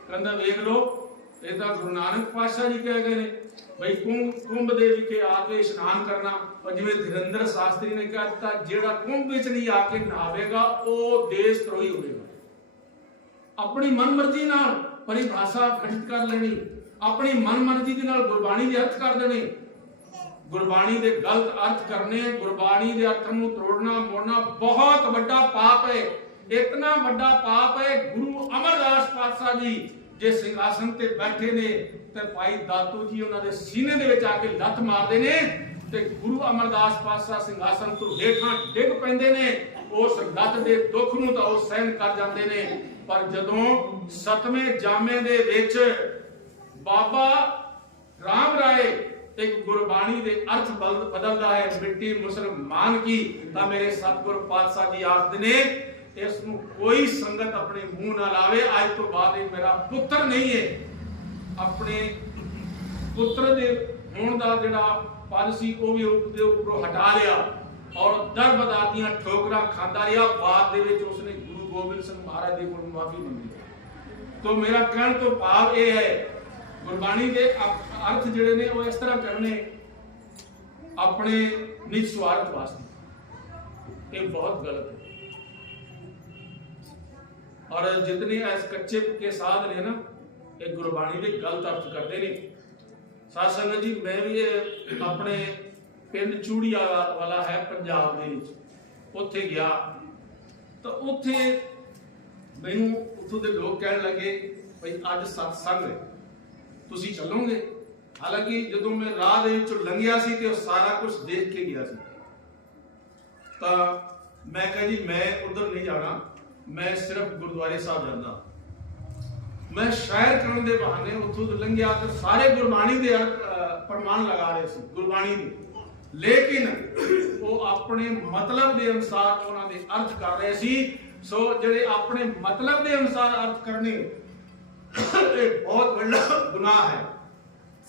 ਕਹਿੰਦਾ ਵੇਖ ਲੋ ਇਹ ਤਾਂ ਗੁਰੂ ਨਾਨਕ ਪਾਤਸ਼ਾਹ ਜੀ ਕਹਿ ਗਏ ਨੇ, ਬਈ ਕੁੰਭ ਕੁੰਭ ਦੇ ਵਿਖੇ ਆ ਕੇ ਇਸ਼ਨਾਨ ਕਰਨਾ। ਔਰ ਜਿਵੇਂ ਧਿਰੰਦਰ ਸ਼ਾਸਤਰੀ ਨੇ ਕਹਿ ਦਿੱਤਾ, ਜਿਹੜਾ ਕੁੰਭ ਵਿੱਚ ਨਹੀਂ ਆ ਕੇ ਨਹਾਵੇਗਾ, ਉਹ ਦੇਸ਼ ਤਰੋਹੀ ਹੋਵੇਗਾ। ਆਪਣੀ ਮਨਮਰਜ਼ੀ ਨਾਲ ਪਰਿਭਾਸ਼ਾ ਖੰਡਿਤ ਕਰ ਲੈਣੀ, ਆਪਣੀ ਮਨਮਰਜ਼ੀ ਦੇ ਨਾਲ ਗੁਰਬਾਣੀ ਦੇ ਅਰਥ ਕਰ ਦੇਣੇ। ਗੁਰਬਾਣੀ ਦੇ ਗਲਤ ਅਰਥ ਕਰਨੇ ਗੁਰਬਾਣੀ ਦੇ ਅਰਥ ਨੂੰ ਤੋੜਨਾ, ਮੋੜਨਾ ਬਹੁਤ ਵੱਡਾ ਪਾਪ ਹੈ ਇਤਨਾ ਵੱਡਾ ਪਾਪ ਹੈ ਗੁਰੂ ਅਮਰਦਾਸ ਪਾਤਸ਼ਾਹ ਜੀ ਜੇ ਸਿੰਘਾਸਨ ਤੇ ਬੈਠੇ ਨੇ, ਤੇ ਭਾਈ ਦਾਤੂ ਜੀ ਉਹਨਾਂ ਦੇ ਸੀਨੇ ਦੇ ਵਿੱਚ ਆ ਕੇ ਲੱਤ ਮਾਰਦੇ ਨੇ ਤੇ ਗੁਰੂ ਅਮਰਦਾਸ ਪਾਤਸ਼ਾਹ ਸਿੰਘਾਸਨ ਤੋਂ ਹੇਠਾਂ ਡਿੱਗ ਪੈਂਦੇ ਨੇ, ਉਸ ਲੱਤ ਦੇ ਦੁੱਖ ਨੂੰ ਤਾਂ ਉਹ ਸਹਿਨ ਕਰ ਜਾਂਦੇ ਨੇ। ਪਰ ਜਦੋਂ ਸਤਵੇਂ ਜਾਮੇ ਦੇ ਵਿੱਚ ਬਾਬਾ ਰਾਮ ਰਾਏ ਇੱਕ ਗੁਰਬਾਣੀ ਦੇ ਅਰਥ ਬਦਲਦਾ ਹੈ, ਮਿੱਟੀ ਮੁਸਲਮਾਨ ਕੀ, ਤਾਂ ਮੇਰੇ ਸਤਿਗੁਰ ਪਾਤਸ਼ਾਹ ਜੀ ਆਖਦੇ ਨੇ, ਇਸ ਨੂੰ ਕੋਈ ਸੰਗਤ ਆਪਣੇ ਮੂੰਹ ਨਾਲ ਆਵੇ ਅੱਜ ਤੋਂ ਬਾਅਦ ਇਹ ਮੇਰਾ ਪੁੱਤਰ ਨਹੀਂ ਹੈ। ਆਪਣੇ ਪੁੱਤਰ ਦੇ ਹੋਣ ਦਾ ਜਿਹੜਾ ਪਦ ਉਹ ਵੀ ਉਹਦੇ ਉੱਪਰੋਂ ਹਟਾ ਲਿਆ ਔਰ ਦਰਬਦਾਰ ਦੀਆਂ ਠੋਕਰਾਂ ਖਾਂਦਾ ਰਿਹਾ। ਬਾਅਦ ਦੇ ਵਿੱਚ ਉਸਨੇ ਗੁਰੂ ਗੋਬਿੰਦ ਸਿੰਘ ਮਹਾਰਾਜ ਦੇ ਕੋਲ ਮਾਫੀ ਮੰਗੀ। ਤੋ ਮੇਰਾ ਕਹਿਣ ਤੋਂ ਭਾਵ ਇਹ ਹੈ, ਗੁਰਬਾਣੀ ਦੇ ਅਰਥ ਜਿਹੜੇ ਨੇ ਉਹ ਇਸ ਤਰ੍ਹਾਂ ਕਰਨੇ ਆਪਣੇ ਨਿਜ ਸਵਾਰਥ ਵਾਸਤੇ। ਇਹ ਬਹੁਤ ਗਲਤ ਹੈ। ਔਰ ਜਿਤਨੇ ਐਸ ਕੱਚੇ ਪੱਕੇ ਸਾਧ ਨੇ ਨਾ, ਇਹ ਗੁਰਬਾਣੀ ਦੇ ਗਲਤ ਅਰਥ ਕਰਦੇ ਨੇ। ਸਾਧ ਸੰਗਤ ਜੀ, ਮੈਂ ਵੀ ਆਪਣੇ ਪਿੰਡ ਚੂੜੀਆ ਵਾਲਾ ਹੈ, ਪੰਜਾਬ ਦੇ ਵਿੱਚ। ਉੱਥੇ ਗਿਆ। ਤਾਂ ਉੱਥੇ ਮੈਨੂੰ ਉੱਥੋਂ ਦੇ ਲੋਕ ਕਹਿਣ ਲੱਗੇ ਭਈ ਅੱਜ ਸਤਸੰਗ ਹੈ। ਤੁਸੀਂ ਚੱਲੋਗੇ? ਹਾਲਾਂਕਿ ਜਦੋਂ ਮੈਂ ਰਾਹ ਦੇ ਵਿੱਚੋਂ ਲੰਘਿਆ ਸੀ ਤੇ ਉਹ ਸਾਰਾ ਕੁਝ ਦੇਖ ਕੇ ਗਿਆ ਸੀ। ਤਾਂ ਮੈਂ ਕਿਹਾ ਜੀ, ਮੈਂ ਉਧਰ ਨਹੀਂ ਜਾਣਾ। ਮੈਂ ਸਿਰਫ ਗੁਰਦੁਆਰੇ ਸਾਹਿਬ ਜਾਂਦਾ। ਮੈਂ ਸ਼ਾਇਰ ਕਰਨ ਦੇ ਬਹਾਨੇ ਉੱਥੋਂ ਲੰਘਿਆ ਤੇ ਸਾਰੇ ਗੁਰਬਾਣੀ ਦੇ ਪ੍ਰਮਾਣ ਲਗਾ ਰਹੇ ਸੀ, ਗੁਰਬਾਣੀ ਦੇ। ਲੇਕਿਨ ਉਹ ਆਪਣੇ ਮਤਲਬ ਦੇ ਅਨੁਸਾਰ ਉਹਨਾਂ ਦੇ ਅਰਥ ਕਰ ਰਹੇ ਸੀ। ਸੋ ਜਿਹੜੇ ਆਪਣੇ ਮਤਲਬ ਦੇ ਅਨੁਸਾਰ ਅਰਥ ਕਰਨੇ, ਇਹ ਬਹੁਤ ਵੱਡਾ ਗੁਨਾਹ ਹੈ।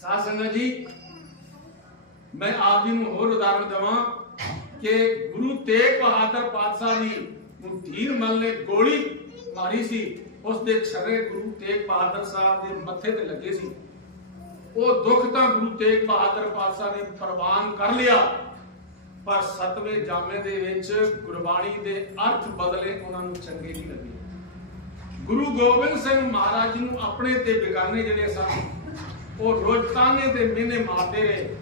ਸਾਧ ਸੰਗਤ ਜੀ, ਮੈਂ ਆਪ ਜੀ ਨੂੰ ਹੋਰ ਉਦਾਹਰਣ ਦਵਾਂ ਕਿ ਗੁਰੂ ਤੇਗ ਬਹਾਦਰ ਪਾਤਸ਼ਾਹ ਜੀ ਨੂੰ ਧੀਰ ਮਲ ਨੇ ਗੋਲੀ ਮਾਰੀ ਸੀ। ਉਸ ਦੇ ਛਰੇ ਗੁਰੂ ਤੇਗ ਬਹਾਦਰ ਸਾਹਿਬ ਦੇ ਮੱਥੇ ਤੇ ਲੱਗੇ ਸੀ। ਉਹ ਦੁੱਖ ਤਾਂ ਗੁਰੂ ਤੇਗ ਬਹਾਦਰ ਪਾਤਸ਼ਾਹ ਨੇ ਪ੍ਰਵਾਨ ਕਰ ਲਿਆ, ਪਰ ਸਤਵੇਂ ਜਾਮੇ ਦੇ ਵਿੱਚ ਗੁਰਬਾਣੀ ਦੇ ਅਰਥ ਬਦਲੇ ਉਹਨਾਂ ਨੂੰ ਚੰਗੇ ਨਹੀਂ ਲੱਗੇ। ਗੁਰੂ ਗੋਬਿੰਦ ਸਿੰਘ ਮਹਾਰਾਜ ਜੀ ਨੂੰ ਆਪਣੇ ਤੇ ਬਿਗਾਨੇ ਜਿਹੜੇ ਸਨ, ਉਹ ਰੋਜ਼ ਤਾਨੇ ਤੇ ਮਿਹਨੇ ਮਾਰਦੇ ਰਹੇ,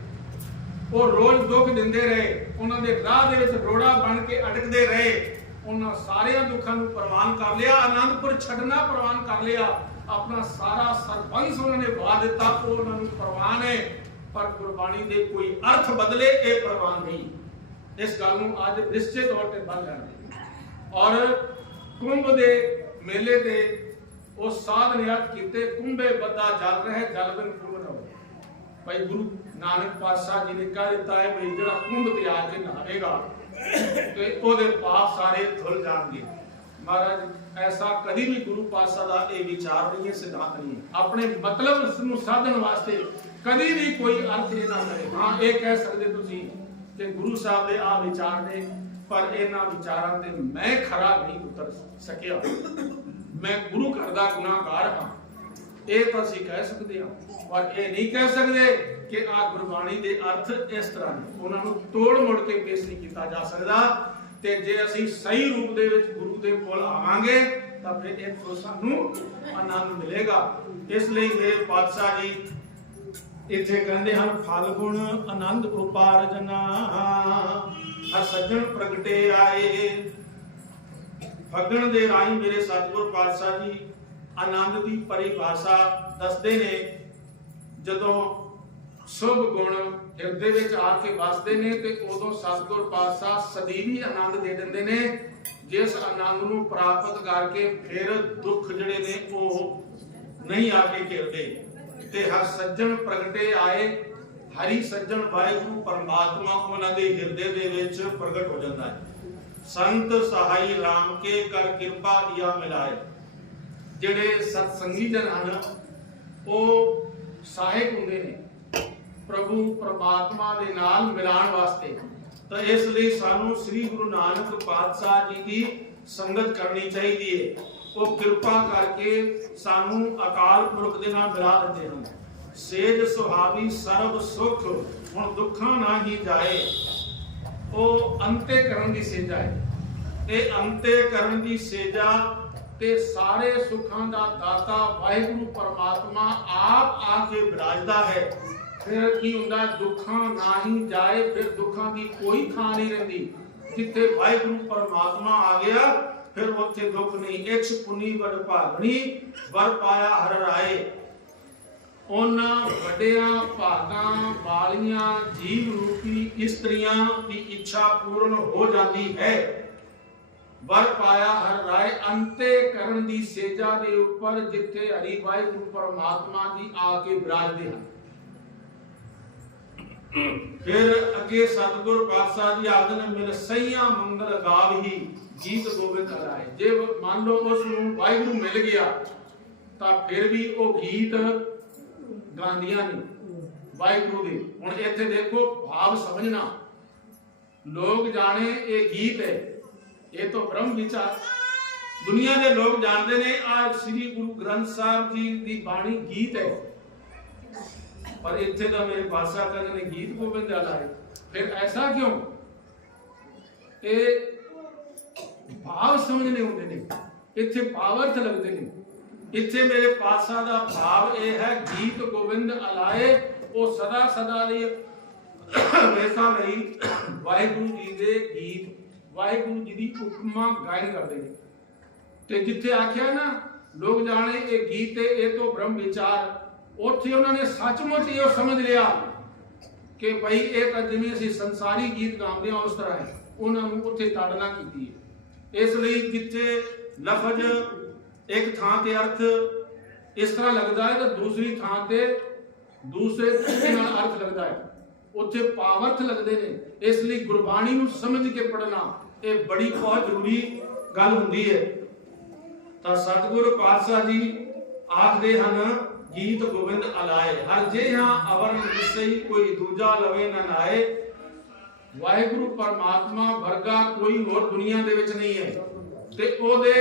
ਉਹ ਰੋਜ਼ ਦੁੱਖ ਦਿੰਦੇ ਰਹੇ, ਉਹਨਾਂ ਦੇ ਰਾਹ ਦੇ ਵਿੱਚ ਰੋੜਾ ਬਣ ਕੇ ਅਟਕਦੇ ਰਹੇ। ਉਹਨਾਂ ਸਾਰਿਆਂ ਦੁੱਖਾਂ ਨੂੰ ਪ੍ਰਵਾਨ ਕਰ ਲਿਆ ਆਨੰਦਪੁਰ ਛੱਡਣਾ ਪ੍ਰਵਾਨ ਕਰ ਲਿਆ। ਆਪਣਾ ਸਾਰਾ ਸਰਬੰਸ ਉਹਨਾਂ ਨੇ ਵਾਹ ਦਿੱਤਾ, ਉਹ ਉਹਨਾਂ ਨੂੰ ਪ੍ਰਵਾਨ ਹੈ, ਪਰ ਗੁਰਬਾਣੀ ਦੇ ਕੋਈ ਅਰਥ ਬਦਲੇ ਇਹ ਪ੍ਰਵਾਨ ਨਹੀਂ। ਇਸ ਗੱਲ ਨੂੰ ਅੱਜ ਨਿਸ਼ਚਿਤ ਤੌਰ ਤੇ ਬੰਦ ਲੈਣਾ ਔਰ ਕੁੰਭ ਦੇ ਮੇਲੇ ਤੇ ਉਹ ਸਾਧ ਨੇ ਕੀਤੇ, ਕੁੰਭੇ ਬੱਦਾ ਜਲ ਰਹੇ, ਜਲ ਬਿਨ ਕੁੰਭ ਨਾ ਭਾਈ ਗੁਰੂ ਨਾਨਕ ਪਾਤਸ਼ਾਹ ਜੀ ਨੇ ਕਹਿ ਦਿੱਤਾ ਹੈ ਵੀ ਜਿਹੜਾ ਕੁੰਭ ਤੇ ਆ ਕੇ ਨਹਾਵੇਗਾ ਤੇ ਉਹਦੇ ਪਾਪ ਸਾਰੇ ਧੁਲ ਜਾਣਗੇ। ਮਹਾਰਾਜ, ਐਸਾ ਕਦੀ ਵੀ ਗੁਰੂ ਪਾਤਸ਼ਾਹ ਦਾ ਇਹ ਵਿਚਾਰ ਨਹੀਂ ਹੈ, ਸਿਧਾਂਤ ਨਹੀਂ ਹੈ। ਆਪਣੇ ਮਤਲਬ ਨੂੰ ਸਾਧਨ ਵਾਸਤੇ ਕਦੀ ਵੀ ਕੋਈ ਅਰਥ ਇਹ ਨਾ ਕਰੇ। ਹਾਂ, ਇਹ ਕਹਿ ਸਕਦੇ ਤੁਸੀਂ ਕਿ ਗੁਰੂ ਸਾਹਿਬ ਦੇ ਆ ਵਿਚਾਰ ਨੇ, ਪਰ ਇਹਨਾਂ ਵਿਚਾਰਾਂ ਤੇ ਮੈਂ ਖਰਾ ਨਹੀਂ ਉਤਰ ਸਕਿਆ। ਮੈਂ ਗੁਰੂ ਘਰ ਦਾ ਗੁਨਾਹਗਾਰ ਹਾਂ। ਇਹ ਤਾਂ ਅਸੀਂ ਕਹਿ ਸਕਦੇ ਹਾਂ, ਪਰ ਇਹ ਨਹੀਂ ਕਹਿ ਸਕਦੇ ਕਿ ਆ ਗੁਰਬਾਣੀ ਦੇ ਅਰਥ ਇਸ ਤਰ੍ਹਾਂ ਨੇ। ਉਹਨਾਂ ਨੂੰ ਤੋੜ ਮੋੜ ਕੇ ਪੇਸ਼ ਨਹੀਂ ਕੀਤਾ ਜਾ ਸਕਦਾ। ਤੇ ਜੇ ਅਸੀਂ ਸਹੀ ਰੂਪ ਦੇ ਵਿੱਚ ਗੁਰੂ ਦੇ ਕੋਲ ਆਵਾਂਗੇ, ਤਾਂ ਫਿਰ ਇੱਥੋਂ ਸਾਨੂੰ ਆਨੰਦ ਮਿਲੇਗਾ। ਇਸ ਲਈ ਮੇਰੇ ਪਾਤਸ਼ਾਹ ਜੀ ਇੱਥੇ ਕਹਿੰਦੇ ਹਨ, ਫਲ ਆਨੰਦ ਉਪਾਰਜਨਾ, ਹਰ ਸੱਜਣ ਪ੍ਰਗਟੇ ਆਏ। ਫੱਗਣ ਦੇ ਰਾਹੀਂ ਮੇਰੇ ਸਤਿਗੁਰ ਪਾਤਸ਼ਾਹ ਜੀ ਆਨੰਦ ਦੀ ਪਰਿਭਾਸ਼ਾ ਦੱਸਦੇ ਨੇ। ਜਦੋਂ ਸੁਭ ਗੁਣ ਹਿਰਦੇ ਵਿੱਚ ਆ ਕੇ ਵਸਦੇ ਨੇ ਤੇ ਉਦੋਂ ਸਤਿਗੁਰ ਪਾਤਸ਼ਾਹ ਸਦੀਵੀ ਆਨੰਦ ਦੇ ਦਿੰਦੇ ਨੇ, ਜਿਸ ਆਨੰਦ ਨੂੰ ਪ੍ਰਾਪਤ ਕਰਕੇ ਫਿਰ ਦੁੱਖ ਜਿਹੜੇ ਨੇ ਉਹ ਨਹੀਂ ਆ ਕੇ ਘਿਰਦੇ। ਤੇ ਹਰ ਸੱਜਣ ਪ੍ਰਗਟੇ ਆਏ, ਹਰੀ ਸੱਜਣ ਵਾਹਿਗੁਰੂ ਪਰਮਾਤਮਾ ਉਹਨਾਂ ਦੇ ਹਿਰਦੇ ਦੇ ਵਿੱਚ ਪ੍ਰਗਟ ਹੋ ਜਾਂਦਾ ਹੈ। ਸੰਤ ਸਹਾਈ RAM ਕੇ ਕਰ ਕਿਰਪਾ ਦਿਆ ਮਿਲਾਏ। ਜਿਹੜੇ ਸਤਸੰਗੀ ਜਨ ਹਨ, ਉਹ ਸਹਾਇਕ ਹੁੰਦੇ ਨੇ। ਪ੍ਰਭੂ ਪਰਮਾਤਮਾ ਦੇ ਨਾਲ ਮਿਲਾਣ ਵਾਸਤੇ। ਤਾਂ ਇਸ ਲਈ ਸਾਨੂੰ ਸ੍ਰੀ ਗੁਰੂ ਨਾਨਕ ਪਾਤਸ਼ਾਹ ਜੀ ਦੀ ਸੰਗਤ ਕਰਨੀ ਚਾਹੀਦੀ ਹੈ ਉਹ ਕਿਰਪਾ ਕਰਕੇ ਸਾਨੂੰ ਅਕਾਲ ਪੁਰਖ ਦੇ ਨਾਲ ਮਿਲਾ ਦਿੰਦੇ ਹਨ। ਸੇਜ ਸੁਹਾਵੀ, ਸਰਬ ਸੁਖ, ਹੁਣ ਦੁੱਖਾਂ ਨਾ ਹੀ ਜਾਏ। ਉਹ ਅੰਤੇ ਕਰਨ ਦੀ ਸੇਜਾ ਹੈ ਤੇ ਅੰਤੇ ਕਰਨ ਦੀ ਸੇਜਾ ਤੇ ਸਾਰੇ ਸੁੱਖਾਂ ਦਾ ਦਾਤਾ ਵਾਹਿਗੁਰੂ ਪਰਮਾਤਮਾ ਆਪ ਆ ਕੇ ਵਿਰਾਜਦਾ ਹੈ। ਫਿਰ ਕੀ ਹੁੰਦਾ? ਦੁੱਖਾਂ ਨਾ ਜਾਏ, ਫਿਰ ਦੁੱਖਾਂ ਦੀ ਕੋਈ ਥਾਂ ਨਹੀਂ ਰਹਿੰਦੀ। ਜਿੱਥੇ ਵਾਹਿਗੁਰੂ ਪਰਮਾਤਮਾ ਆ ਗਿਆ, ਫਿਰ ਉੱਥੇ ਦੁੱਖ ਨਹੀਂ। ਇਛ ਪੁਨੀ ਵਡ ਭਾਗਣੀ ਵਰ ਪਾਇਆ ਹਰ ਰਾਏ। ਉਹਨਾਂ ਵੱਡਿਆਂ ਭਾਗਾਂ ਵਾਲੀਆਂ ਜੀਵ ਰੂਪੀ ਇਸਤਰੀਆਂ ਦੀ ਇੱਛਾ ਪੂਰਨ ਹੋ ਜਾਂਦੀ ਹੈ। ਵਰ ਪਾਇਆ ਹਰ ਰਾਏ, ਅੰਤੇ ਕਰਨ ਦੀ ਸੇਜਾ ਦੇ ਉੱਪਰ ਜਿੱਥੇ ਹਰੀ ਵਾਹਿਗੁਰੂ ਪਰਮਾਤਮਾ ਜੀ ਆ ਕੇ ਵਿਰਾਜਦੇ ਹਨ। ਫਿਰ ਅੱਗੇ ਸਤਿਗੁਰ ਪਾਤਸ਼ਾਹ ਜੀ ਆਖਦੇ ਨੇ, ਮਿਲ ਸਈਆਂ ਮੰਗਲ ਗਾਵਹੀ ਗੀਤ ਗੋਬਿੰਦ ਲਾਏ। ਜੇ ਮੰਨ ਲਓ ਉਸ ਨੂੰ ਵਾਹਿਗੁਰੂ ਮਿਲ ਗਿਆ, ਤਾਂ ਫਿਰ ਵੀ ਉਹ ਗੀਤ ਗਾਉਂਦੀਆਂ ਨੇ ਵਾਹਿਗੁਰੂ ਦੇ। ਹੁਣ ਇੱਥੇ ਦੇਖੋ, ਭਾਵ ਸਮਝਣਾ। ਲੋਕ ਜਾਣੇ ਇਹ ਗੀਤ ਹੈ, ਇਹ ਤਾਂ ਬ੍ਰਹਮ ਵਿਚਾਰ। ਦੁਨੀਆ ਦੇ ਲੋਕ ਜਾਣਦੇ ਨੇ ਆ ਸ੍ਰੀ ਗੁਰੂ ਗ੍ਰੰਥ ਸਾਹਿਬ ਜੀ ਦੀ ਬਾਣੀ ਗੀਤ ਹੈ। ਪਰ ਇੱਥੇ ਤਾਂ ਮੇਰੇ ਪਾਤਸ਼ਾਹ ਕਹਿੰਦੇ ਨੇ ਗੀਤ ਗੋਬਿੰਦ ਵਾਲਾ ਫਿਰ ਐਸਾ ਕਿਉਂ? ਇਹ ਭਾਵ ਸਮਝਣੇ ਹੁੰਦੇ ਨੇ। ਇੱਥੇ ਪਾਵਰਥ ਲੱਗਦੇ ਨੇ। ਇੱਥੇ ਮੇਰੇ ਪਾਤਸ਼ਾਹ ਦਾ ਭਾਵ ਇਹ ਹੈ, ਗੀਤ ਗੋਬਿੰਦ ਅਲਾਏ, ਉਹ ਸਦਾ ਸਦਾ ਲਈ ਹਮੇਸ਼ਾ ਲਈ ਵਾਹਿਗੁਰੂ ਜੀ ਦੇ ਗੀਤ, ਵਾਹਿਗੁਰੂ ਜੀ ਦੀ ਉਪਮਾ ਗਾਇਨ ਕਰਦੇ ਨੇ। ਤੇ ਜਿੱਥੇ ਆਖਿਆ ਨਾ, ਲੋਕ ਜਾਣੇ ਇਹ ਗੀਤ ਹੈ ਇਹ ਤੋਂ ਬ੍ਰਹਮ ਵਿਚਾਰ ਉੱਥੇ ਉਹਨਾਂ ਨੇ ਸੱਚਮੁੱਚ ਇਹ ਸਮਝ ਲਿਆ ਕਿ ਭਈ ਇਹ ਤਾਂ ਜਿਵੇਂ ਅਸੀਂ ਸੰਸਾਰੀ ਗੀਤ ਗਾਉਂਦੇ ਹਾਂ ਉਸ ਤਰ੍ਹਾਂ ਹੈ, ਉਹਨਾਂ ਨੂੰ ਉੱਥੇ ਤਾੜਨਾ ਕੀਤੀ ਹੈ। ਇਸ ਲਈ ਜਿੱਥੇ ਲਫ਼ਜ਼, ਇੱਕ ਥਾਂ ਤੇ ਅਰਥ ਇਸ ਤਰ੍ਹਾਂ ਲੱਗਦਾ ਹੈ ਤਾਂ ਦੂਸਰੀ ਥਾਂ ਤੇ ਦੂਸਰੇ ਤਰੀਕੇ ਨਾਲ ਅਰਥ ਲੱਗਦਾ ਹੈ। ਉੱਥੇ ਪਾਵਰਥ ਲੱਗਦੇ ਨੇ, ਇਸ ਲਈ ਗੁਰਬਾਣੀ ਨੂੰ ਸਮਝ ਕੇ ਪੜਨਾ ਇਹ ਬੜੀ ਬਹੁਤ ਜ਼ਰੂਰੀ ਗੱਲ ਹੁੰਦੀ ਹੈ। ਤਾਂ ਸਤਿਗੁਰ ਪਾਤਸ਼ਾਹ ਜੀ ਆਖਦੇ ਹਨ ਗੀਤ ਗੋਬਿੰਦ ਅਲਾਏ। ਹਰ ਜੇ ਹਾਂ ਅਵਰਨ ਵਿਸਈ ਕੋਈ ਦੂਜਾ ਲਵੇ ਨਾ ਨਾਏ। ਵਾਹਿਗੁਰੂ ਪਰਮਾਤਮਾ ਵਰਗਾ ਕੋਈ ਹੋਰ ਦੁਨੀਆ ਦੇ ਵਿੱਚ ਨਹੀਂ ਹੈ। ਤੇ ਉਹਦੇ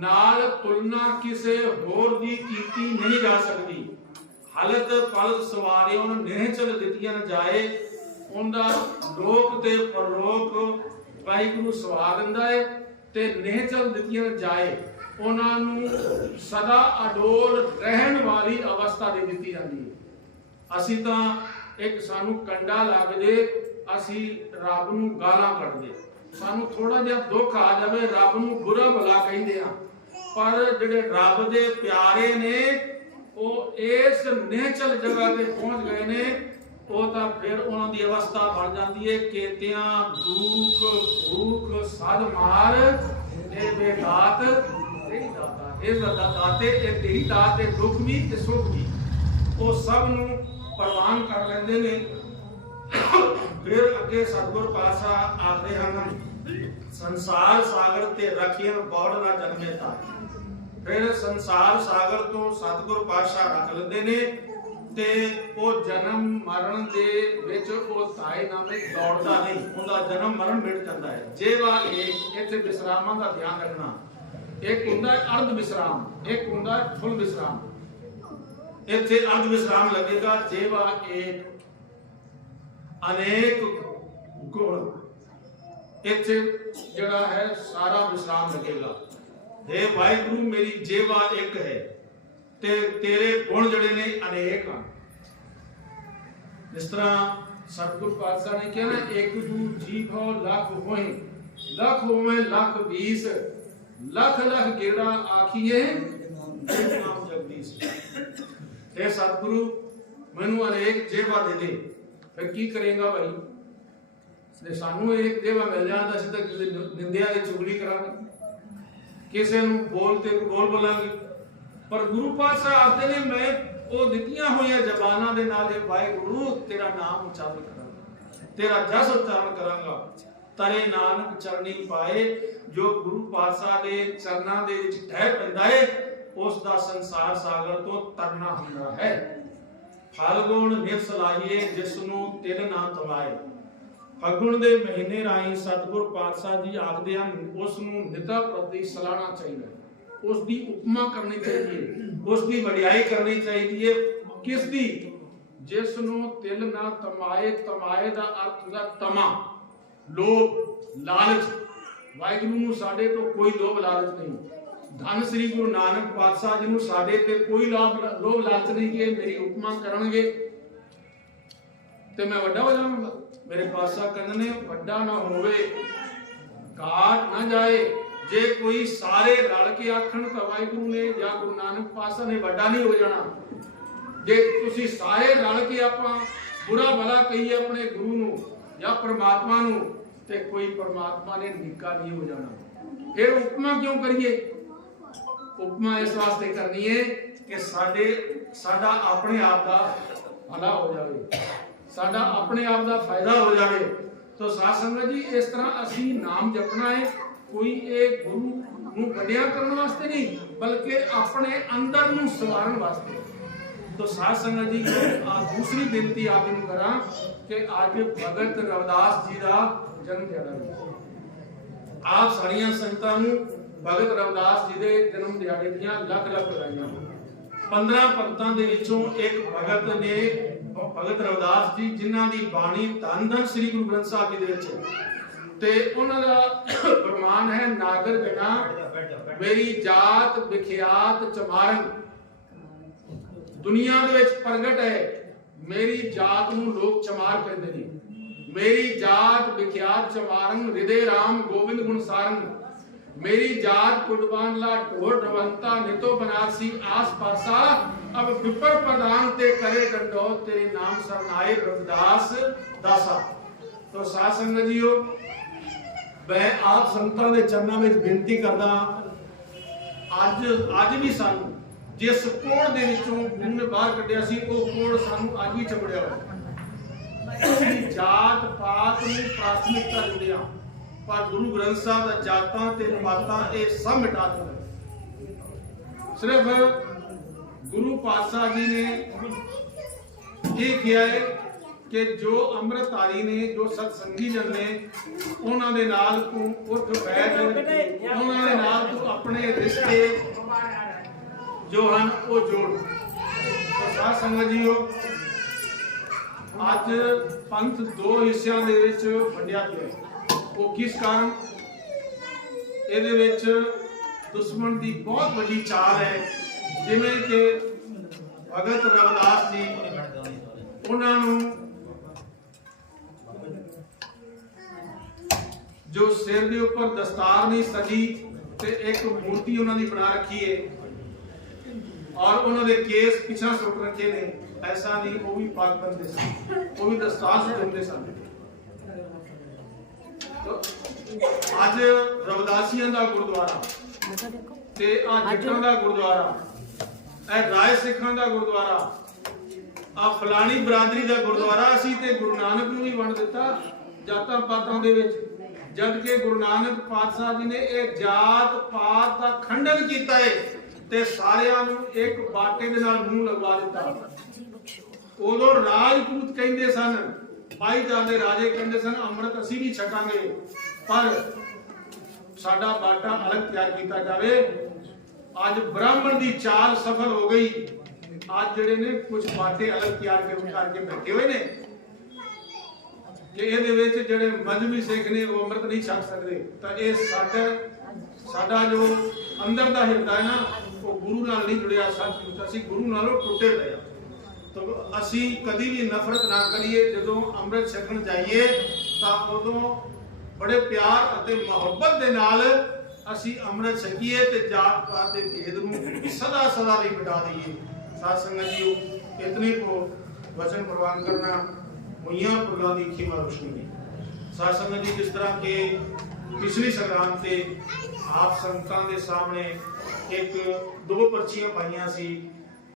ਨਾਲ ਤੁਲਨਾ ਕਿਸੇ ਹੋਰ ਦੀ ਕੀਤੀ ਨਹੀਂ ਜਾ ਸਕਦੀ। ਹਲਤ ਪਲ ਸਵਾਰੇ ਉਹਨ ਨਿਹਚਲ ਦਿੱਤੀਆਂ ਨ ਜਾਏ। ਉਹਦਾ ਲੋਕ ਤੇ ਪਰਲੋਕ ਵਾਹਿਗੁਰੂ ਸਵਾ ਦਿੰਦਾ ਹੈ ਤੇ ਨਿਹਚਲ ਦਿੱਤੀਆਂ ਜਾਏ। ਉਹਨਾਂ ਨੂੰ ਸਦਾ ਅਡੋਲ ਰਹਿਣ ਵਾਲੀ ਅਵਸਥਾ ਦੇ ਦਿੱਤੀ ਜਾਂਦੀ ਹੈ। ਅਸੀਂ ਤਾਂ ਇੱਕ ਸਾਨੂੰ ਕੰਡਾ ਲੱਗ ਅਸੀਂ ਰੱਬ ਨੂੰ ਗਾਲਾਂ ਕੱਢਦੇ। ਸਾਨੂੰ ਥੋੜਾ ਜਿਹਾ ਦੁੱਖ ਆ ਜਾਵੇ, ਰੱਬ ਨੂੰ ਬੁਰਾ ਭਲਾ ਕਹਿੰਦੇ ਆ ਪਰ ਜਿਹੜੇ ਰੱਬ ਦੇ ਪਿਆਰੇ ਨੇ, ਉਹ ਇਸ ਨੇਚਲ ਜਗ੍ਹਾ ਤੇ ਪਹੁੰਚ ਗਏ ਨੇ, ਉਹ ਤਾਂ ਫਿਰ ਉਹਨਾਂ ਦੀ ਅਵਸਥਾ ਬਣ ਜਾਂਦੀ ਹੈ। ਕੇਤਿਆਂ ਦੁੱਖ ਭੂਖ ਸਦ ਮਾਰ ਇਹ ਬੇਦਾਤ ਇਹ ਦਾਤੇ ਇਹ ਤੇਰੀ ਦਾਤ ਤੇ ਦੁੱਖ ਵੀ ਤੇ ਸੁੱਖ ਵੀ ਉਹ ਸਭ ਨੂੰ ਪ੍ਰਵਾਨ ਕਰ ਲੈਂਦੇ ਨੇ। ਫਿਰ ਅੱਗੇ ਸਤਿਗੁਰ ਪਾਤਸ਼ਾਹ ਆਖਦੇ ਹਨ, ਸੰਸਾਰ ਸਾਗਰ ਤੇ ਰਖੀਨ ਬੌੜ ਨਾ ਜਨਮੇ ਤਾ। ਫਿਰ ਸੰਸਾਰ ਸਾਗਰ ਤੋਂ ਸਤਿਗੁਰ ਪਾਤਸ਼ਾਹ ਰੱਖ ਲੈਂਦੇ ਨੇ ਤੇ ਉਹ ਜਨਮ ਮਰਨ ਦੇ ਵਿੱਚ ਉਹ ਤਾਏ ਨਾਮੇ ਦੌੜਦਾ ਨਹੀਂ। ਉਹਦਾ ਜਨਮ ਮਰਨ ਮਿਟ ਜਾਂਦਾ ਹੈ। ਜੇਵਾ ਇਹ ਇੱਥੇ ਵਿਸਰਾਮਾਂ ਦਾ ਧਿਆਨ ਰੱਖਣਾ ਇੱਕ ਹੁੰਦਾ ਹੈ ਅਰਧ ਵਿਸਰਾਮ, ਇੱਕ ਹੁੰਦਾ ਹੈ ਫੁੱਲ ਵਿਸਰਾਮ। ਇੱਥੇ ਅਰਧ ਵਿਸਰਾਮ ਲੱਗੇਗਾ, ਜੇਵਾ ਇੱਕ ਅਨੇਕ ਗੁਣ। ਇੱਥੇ ਜਿਹੜਾ ਹੈ ਸਾਰਾ ਵਿਸਰਾਮ ਲੱਗੇਗਾ। हे ਵਾਹਿਗੁਰੂ, ਮੇਰੀ ਜੇਵਾ ਇੱਕ ਹੈ ਤੇ ਤੇਰੇ ਗੁਣ ਜਿਹੜੇ ਨੇ ਅਨੇਕ ਹਨ। ਇਸ ਤਰ੍ਹਾਂ ਸਤਿਗੁਰ ਪਾਤਸ਼ਾਹ ਨੇ ਕਿਹਾ ਨਾ ਇੱਕ ਦੂ ਜੀਵ ਹੋ ਲੱਖ ਹੋਏ, ਲੱਖ ਹੋਵੇ ਲੱਖ 20 ਲੱਖ ਲੱਖ ਗੇੜਾ ਆਖੀਏ। ਨਾਮ ਜਗਦੀਸ਼ हे ਸਤਿਗੁਰੂ, ਮੈਨੂੰ ਅਨੇਕ ਜੇਵਾ ਦੇ ਦੇ। ਫਿਰ ਕੀ ਕਰੇਗਾ ਭਾਈ? ਤੇ ਸਾਨੂੰ ਇੱਕ ਜੇਵਾ ਮਿਲ ਜਾਂਦਾ ਅਸੀਂ ਤਾਂ ਕਿਸੇ ਨਿੰਦਿਆ ਦੀ ਚੁਗਲੀ ਕਰਾਂਗੇ। ਕਿਸੇ ਨੂੰ ਬੋਲ ਤੇ ਬੋਲ ਬੋਲਾਂਗੇ। ਪਰ ਗੁਰੂ ਪਾਤਸ਼ਾਹ ਆਖਦੇ ਨੇ, ਮੈਂ ਉਹ ਦਿੱਤੀਆਂ ਹੋਈਆਂ ਜ਼ਬਾਨਾਂ ਦੇ ਨਾਲ ਇਹ ਵਾਹਿਗੁਰੂ, ਤੇਰਾ ਨਾਮ ਉਚਾਰਨ ਕਰਾਂਗਾ। ਤੇਰਾ ਜਸ ਉਚਾਰਨ ਕਰਾਂਗਾ। ਤਰੇ ਨਾਨਕ ਚਰਨੀ ਪਾਏ, ਜੋ ਗੁਰੂ ਪਾਤਸ਼ਾਹ ਦੇ ਚਰਨਾਂ ਦੇ ਵਿੱਚ ਠਹਿਰ ਪੈਂਦਾ ਹੈ ਉਸ ਦਾ ਸੰਸਾਰ ਸਾਗਰ ਤੋਂ ਤਰਨਾ ਹੁੰਦਾ ਹੈ। ਫਲ ਗੁਣ ਲਾਈਏ ਜਿਸ ਨੂੰ ਤਿਲ ਨਾ ਤਵਾਏ। ਫਗੁਣ ਦੇ ਮਹੀਨੇ ਰਾਹੀਂ ਸਤਿਗੁਰ ਪਾਤਸ਼ਾਹ ਜੀ ਆਖਦੇ ਹਨ ਉਸ ਨੂੰ ਨਿਤਾ ਪ੍ਰਤੀ ਸਲਾਣਾ ਚਾਹੀਦਾ ਉਸ ਦੀ ਉਪਮਾ ਕਰਨੀ ਚਾਹੀਦੀ ਹੈ ਉਸ ਦੀ ਵਡਿਆਈ ਕਰਨੀ ਚਾਹੀਦੀ ਹੈ ਕਿਸ ਦੀ ਜਿਸ ਨੂੰ ਤਿਲ ਨਾ ਤਮਾਏ ਤਮਾਏ ਦਾ ਅਰਥ ਹੁੰਦਾ ਤਮਾ। ਲੋਭ, ਲਾਲਚ। ਵਾਹਿਗੁਰੂ ਨੂੰ ਸਾਡੇ ਤੋਂ ਕੋਈ ਲੋਭ, ਲਾਲਚ ਨਹੀਂ। ਧੰਨ ਸ੍ਰੀ ਗੁਰੂ ਨਾਨਕ ਪਾਤਸ਼ਾਹ ਜੀ ਨੂੰ ਸਾਡੇ ਤੇ ਕੋਈ ਲੋਭ ਲੋਭ, ਲਾਲਚ ਨਹੀਂ ਕਿ ਮੇਰੀ ਉਪਮਾ ਕਰਨਗੇ। ਤੇ ਮੈਂ ਵੱਡਾ ਹੋ ਜਾਵਾਂਗਾ। ਮੇਰੇ ਪਾਤਸ਼ਾਹ ਕਹਿੰਦੇ ਨੇ, ਵੱਡਾ ਨਾ ਹੋਵੇ ਕਾਟ ਨਾ ਜਾਏ। ਜੇ ਕੋਈ ਸਾਰੇ ਰਲ ਕੇ ਆਖਣ ਤਾਂ ਵਾਹਿਗੁਰੂ ਨੇ ਜਾਂ ਗੁਰੂ ਨਾਨਕ ਪਾਤਸ਼ਾਹ ਨੇ ਵੱਡਾ ਨਹੀਂ ਹੋ ਜਾਣਾ। ਜੇ ਤੁਸੀਂ ਸਾਰੇ ਰਲ ਕੇ ਆਪਾਂ ਬੁਰਾ ਭਲਾ ਕਹੀਏ ਆਪਣੇ ਗੁਰੂ ਨੂੰ ਜਾਂ ਪ੍ਰਮਾਤਮਾ ਨੂੰ ਤੇ ਕੋਈ ਪਰਮਾਤਮਾ ਨੇ ਨਿੱਕਾ ਨਹੀਂ ਹੋ ਜਾਣਾ। ਫਿਰ ਉਪਮਾ ਕਿਉਂ ਕਰੀਏ? ਉਪਮਾ ਇਸ ਵਾਸਤੇ ਕਰਨੀ ਹੈ ਕਿ ਸਾਡੇ, ਸਾਡਾ ਆਪਣੇ ਆਪ ਦਾ ਭਲਾ ਹੋ ਜਾਵੇ। ਸਾਡਾ ਆਪਣੇ ਆਪ ਦਾ ਫਾਇਦਾ ਹੋ ਜਾਵੇ। ਤੋ ਸਾਧ ਸੰਗਤ ਜੀ, ਇਸ ਤਰ੍ਹਾਂ ਅਸੀਂ ਨਾਮ ਜਪਣਾ ਹੈ ਕੋਈ ਇਹ ਗੁਰੂ ਨੂੰ ਕੱਢਿਆ ਕਰਨ ਵਾਸਤੇ ਨਹੀਂ, ਬਲਕਿ ਆਪਣੇ ਅੰਦਰ ਨੂੰ ਸਵਾਰਨ ਵਾਸਤੇ। ਤੋ ਸਾਧ ਸੰਗਤ ਜੀ ਆ ਦੂਸਰੀ ਬੇਨਤੀ ਆਪ ਨੂੰ ਕਰਾਂ ਕਿ ਅੱਜ ਭਗਤ ਰਵਿਦਾਸ ਜੀ ਦਾ ਜਨਮ ਦਿਹਾੜਾ ਹੈ ਆਪ ਸਾਰੀਆਂ ਸੰਗਤਾਂ ਨੂੰ ਭਗਤ ਰਵਿਦਾਸ ਜੀ ਦੇ ਜਨਮ ਦਿਹਾੜੇ ਦੀਆਂ ਲੱਖ ਲੱਖ ਵਧਾਈਆਂ। 15 ਭਗਤਾਂ ਦੇ ਵਿੱਚੋਂ ਇੱਕ ਭਗਤ ਨੇ ਭਗਤ ਰਵਿਦਾਸ ਜੀ ਜਿਨ੍ਹਾਂ ਦੀ ਬਾਣੀ ਧੰਨ ਧੰਨ ਸ੍ਰੀ ਗੁਰੂ ਗ੍ਰੰਥ ਸਾਹਿਬ ਜੀ ਦੇ ਵਿੱਚ। ਤੇ ਉਹਨਾਂ ਦਾ ਪ੍ਰਮਾਣ ਹੈ, ਨਾਗਰ ਜਨਾ ਮੇਰੀ ਜਾਤ ਵਿਖਿਆਤ ਚਮਾਰਨ। ਦੁਨੀਆ ਦੇ ਵਿੱਚ ਪ੍ਰਗਟ ਹੈ, ਮੇਰੀ ਜਾਤ ਨੂੰ ਲੋਕ ਚਮਾਰ ਕਹਿੰਦੇ ਨੇ। ਮੇਰੀ ਜਾਤ ਵਿਖਿਆਤ ਚਮਾਰਨ ਹਿਰਦੇ ਰਾਮ ਗੋਬਿੰਦ ਗੁਣ ਸਾਰਨ ਮੇਰੀ ਜਾਤ ਕੁਟਬਾਨ ਲਾ ਢੋਰ ਰਵੰਤਾ, ਨਿਤੋ ਬਨਾਰਸੀ ਆਸ ਪਾਸਾ। ਅਬ ਵਿਪਰ ਪ੍ਰਦਾਨ ਤੇ ਕਰੇ ਡੰਡੋ ਤੇਰੇ ਨਾਮ ਸਰਨਾਏ ਰਵਿਦਾਸ ਦਾਸਾ। ਤੋ ਸਾਧ ਸੰਗਤ ਜੀਓ, ਮੈਂ ਆਪ ਸੰਤਾਂ ਦੇ ਚਰਨਾਂ ਵਿੱਚ ਬੇਨਤੀ ਕਰਦਾ ਅੱਜ ਅੱਜ ਵੀ ਸਾਨੂੰ ਜਿਸ ਕੋੜ ਦੇ ਵਿੱਚੋਂ ਗੁਰੂ ਬਾਹਰ ਕੱਢਿਆ ਸੀ, ਉਹ ਕੋੜ ਸਾਨੂੰ ਅੱਜ ਵੀ ਚਪੜਿਆ ਹੋਇਆ। ਅਸੀਂ ਜਾਤ ਪਾਤ ਨੂੰ ਪ੍ਰਾਥਮਿਕਤਾ ਦਿੰਦੇ ਹਾਂ। ਪਰ ਗੁਰੂ ਗ੍ਰੰਥ ਸਾਹਿਬ ਦਾ ਜਾਤਾਂ ਤੇ ਪਾਤਾਂ ਇਹ ਸਭ ਮਿਟਾ ਦਿੰਦਾ ਸਿਰਫ ਗੁਰੂ ਪਾਤਸ਼ਾਹ ਜੀ ਨੇ ਇਹ ਕਿਹਾ ਹੈ ਕਿ ਜੋ ਅੰਮ੍ਰਿਤਧਾਰੀ ਨੇ, ਜੋ ਸਤਸੰਗੀ ਜਨ ਨੇ, ਉਹਨਾਂ ਦੇ ਨਾਲ ਤੂੰ ਉੱਠ ਬੈਠ, ਉਹਨਾਂ ਦੇ ਨਾਲ ਤੂੰ ਆਪਣੇ ਰਿਸ਼ਤੇ ਜੋ ਹਨ ਉਹ ਜੋੜ। ਤਾਂ ਸਾਧ ਸੰਗਤ ਜੀਓ ਅੱਜ ਪੰਥ ਦੋ ਹਿੱਸਿਆਂ ਦੇ ਵਿੱਚ ਵੰਡਿਆ ਪਿਆ ਉਹ ਕਿਸ ਕਾਰਨ? ਇਹਦੇ ਵਿੱਚ ਦੁਸ਼ਮਣ ਦੀ ਬਹੁਤ ਵੱਡੀ ਚਾਲ ਹੈ। ਜਿਵੇਂ ਕਿ ਭਗਤ ਰਵਿਦਾਸ ਜੀ, ਉਹਨਾਂ ਨੂੰ ਜੋ ਸਿਰ ਦੇ ਉੱਪਰ ਦਸਤਾਰ ਨਹੀਂ ਸਜੀ ਤੇ ਇੱਕ ਮੂਰਤੀ ਉਹਨਾਂ ਦੀ ਬਣਾ ਰੱਖੀ ਹੈ। ਔਰ ਉਹਨਾਂ ਦੇ ਕੇਸ ਪਿਛਾ ਸੁੱਟ ਰੱਖੇ ਨੇ। ਐਸਾ ਨਹੀਂ ਉਹ ਵੀ ਪਾਕ ਬੰਦੇ ਸਨ। ਉਹ ਵੀ ਦਸਤਾਰ ਸੁੱਟਦੇ ਸਨ। ਅੱਜ ਰਵਦਾਸੀਆਂ ਦਾ ਗੁਰਦੁਆਰਾ ਤੇ ਆ ਜੱਟਾਂ ਦਾ ਗੁਰਦੁਆਰਾ ਇਹ ਰਾਏ ਸਿੱਖਾਂ ਦਾ ਗੁਰਦੁਆਰਾ ਆ ਫਲਾਣੀ ਬਰਾਦਰੀ ਦਾ ਗੁਰਦੁਆਰਾ ਅਸੀਂ ਤੇ ਗੁਰੂ ਨਾਨਕ ਨੂੰ ਵੀ ਵੰਡ ਦਿੱਤਾ ਜਾਤਾਂ ਪਾਤਾਂ ਦੇ ਵਿੱਚ। ਜਦ ਕਿ ਗੁਰੂ ਨਾਨਕ ਪਾਤਸ਼ਾਹ ਜੀ ਨੇ ਇਹ ਜਾਤ ਪਾਤ ਦਾ ਖੰਡਨ ਕੀਤਾ ਹੈ ਤੇ ਸਾਰਿਆਂ ਨੂੰ ਇੱਕ ਬਾਟੇ ਦੇ ਨਾਲ ਮੂੰਹ ਲਗਵਾ ਦਿੱਤਾ। ਉਦੋਂ ਰਾਜਪੂਤ ਕਹਿੰਦੇ ਸਨ ਭਾਈ ਜਾਂਦੇ ਰਾਜੇ ਕਹਿੰਦੇ ਸਨ, ਅੰਮ੍ਰਿਤ ਅਸੀਂ ਵੀ ਛਕਾਂਗੇ, ਪਰ ਸਾਡਾ ਬਾਟਾ ਅਲੱਗ ਤਿਆਰ ਕੀਤਾ ਜਾਵੇ। ਅੱਜ ਬ੍ਰਾਹਮਣ ਦੀ ਚਾਲ ਸਫਲ ਹੋ ਗਈ। ਅੱਜ ਜਿਹੜੇ ਨੇ ਕੁਝ ਬਾਟੇ ਅਲੱਗ ਤਿਆਰ ਕਰਕੇ ਬੈਠੇ ਹੋਏ ਨੇ। ਕਿ ਇਹਦੇ ਵਿੱਚ ਜਿਹੜੇ ਮਜ਼ਮੀ ਸਿੱਖ ਨੇ ਉਹ ਅੰਮ੍ਰਿਤ ਨਹੀਂ ਛਕ ਸਕਦੇ। ਤਾਂ ਇਹ ਸਾਡਾ ਸਾਡਾ ਜੋ ਅੰਦਰ ਦਾ ਹਿਰਦਾ ਹੈ ਨਾ, ਉਹ ਗੁਰੂ ਨਾਲ ਨਹੀਂ ਜੁੜਿਆ ਸੱਚ ਅਸੀਂ ਗੁਰੂ ਨਾਲੋਂ ਟੁੱਟੇ ਪਏ ਹਾਂ। ਤਾਂ ਅਸੀਂ ਕਦੀ ਵੀ ਨਫ਼ਰਤ ਨਾ ਕਰੀਏ, ਜਦੋਂ ਅੰਮ੍ਰਿਤ ਛਕਣ ਜਾਈਏ, ਤਾਂ ਉਦੋਂ ਬੜੇ ਪਿਆਰ ਅਤੇ ਮੁਹੱਬਤ ਦੇ ਨਾਲ ਅਸੀਂ ਅੰਮ੍ਰਿਤ ਛਕੀਏ ਤੇ ਜਾਤ ਪਾਤ ਦੇ ਭੇਦ ਨੂੰ ਸਦਾ ਸਦਾ ਲਈ ਮਿਟਾ ਦਈਏ। ਸਾਧ ਸੰਗਤ ਜੀਓ, ਇਤਨੇ ਕੋ ਵਚਨ ਪ੍ਰਵਾਨ ਕਰਨਾ ਹੋਈਆਂ ਪੁਰਲਾਂ ਦੀ ਖੀਮਾ ਰੋਸ਼ਨੀ ਦੀ। ਸਾਧ ਸੰਗਤ ਜੀ, ਜਿਸ ਤਰ੍ਹਾਂ ਕਿ ਪਿਛਲੀ ਸੰਗਰਾਮ ਤੇ ਆਪ ਸੰਗਤਾਂ ਦੇ ਸਾਹਮਣੇ ਇੱਕ ਦੋ ਪਰਚੀਆਂ ਪਾਈਆਂ ਸੀ।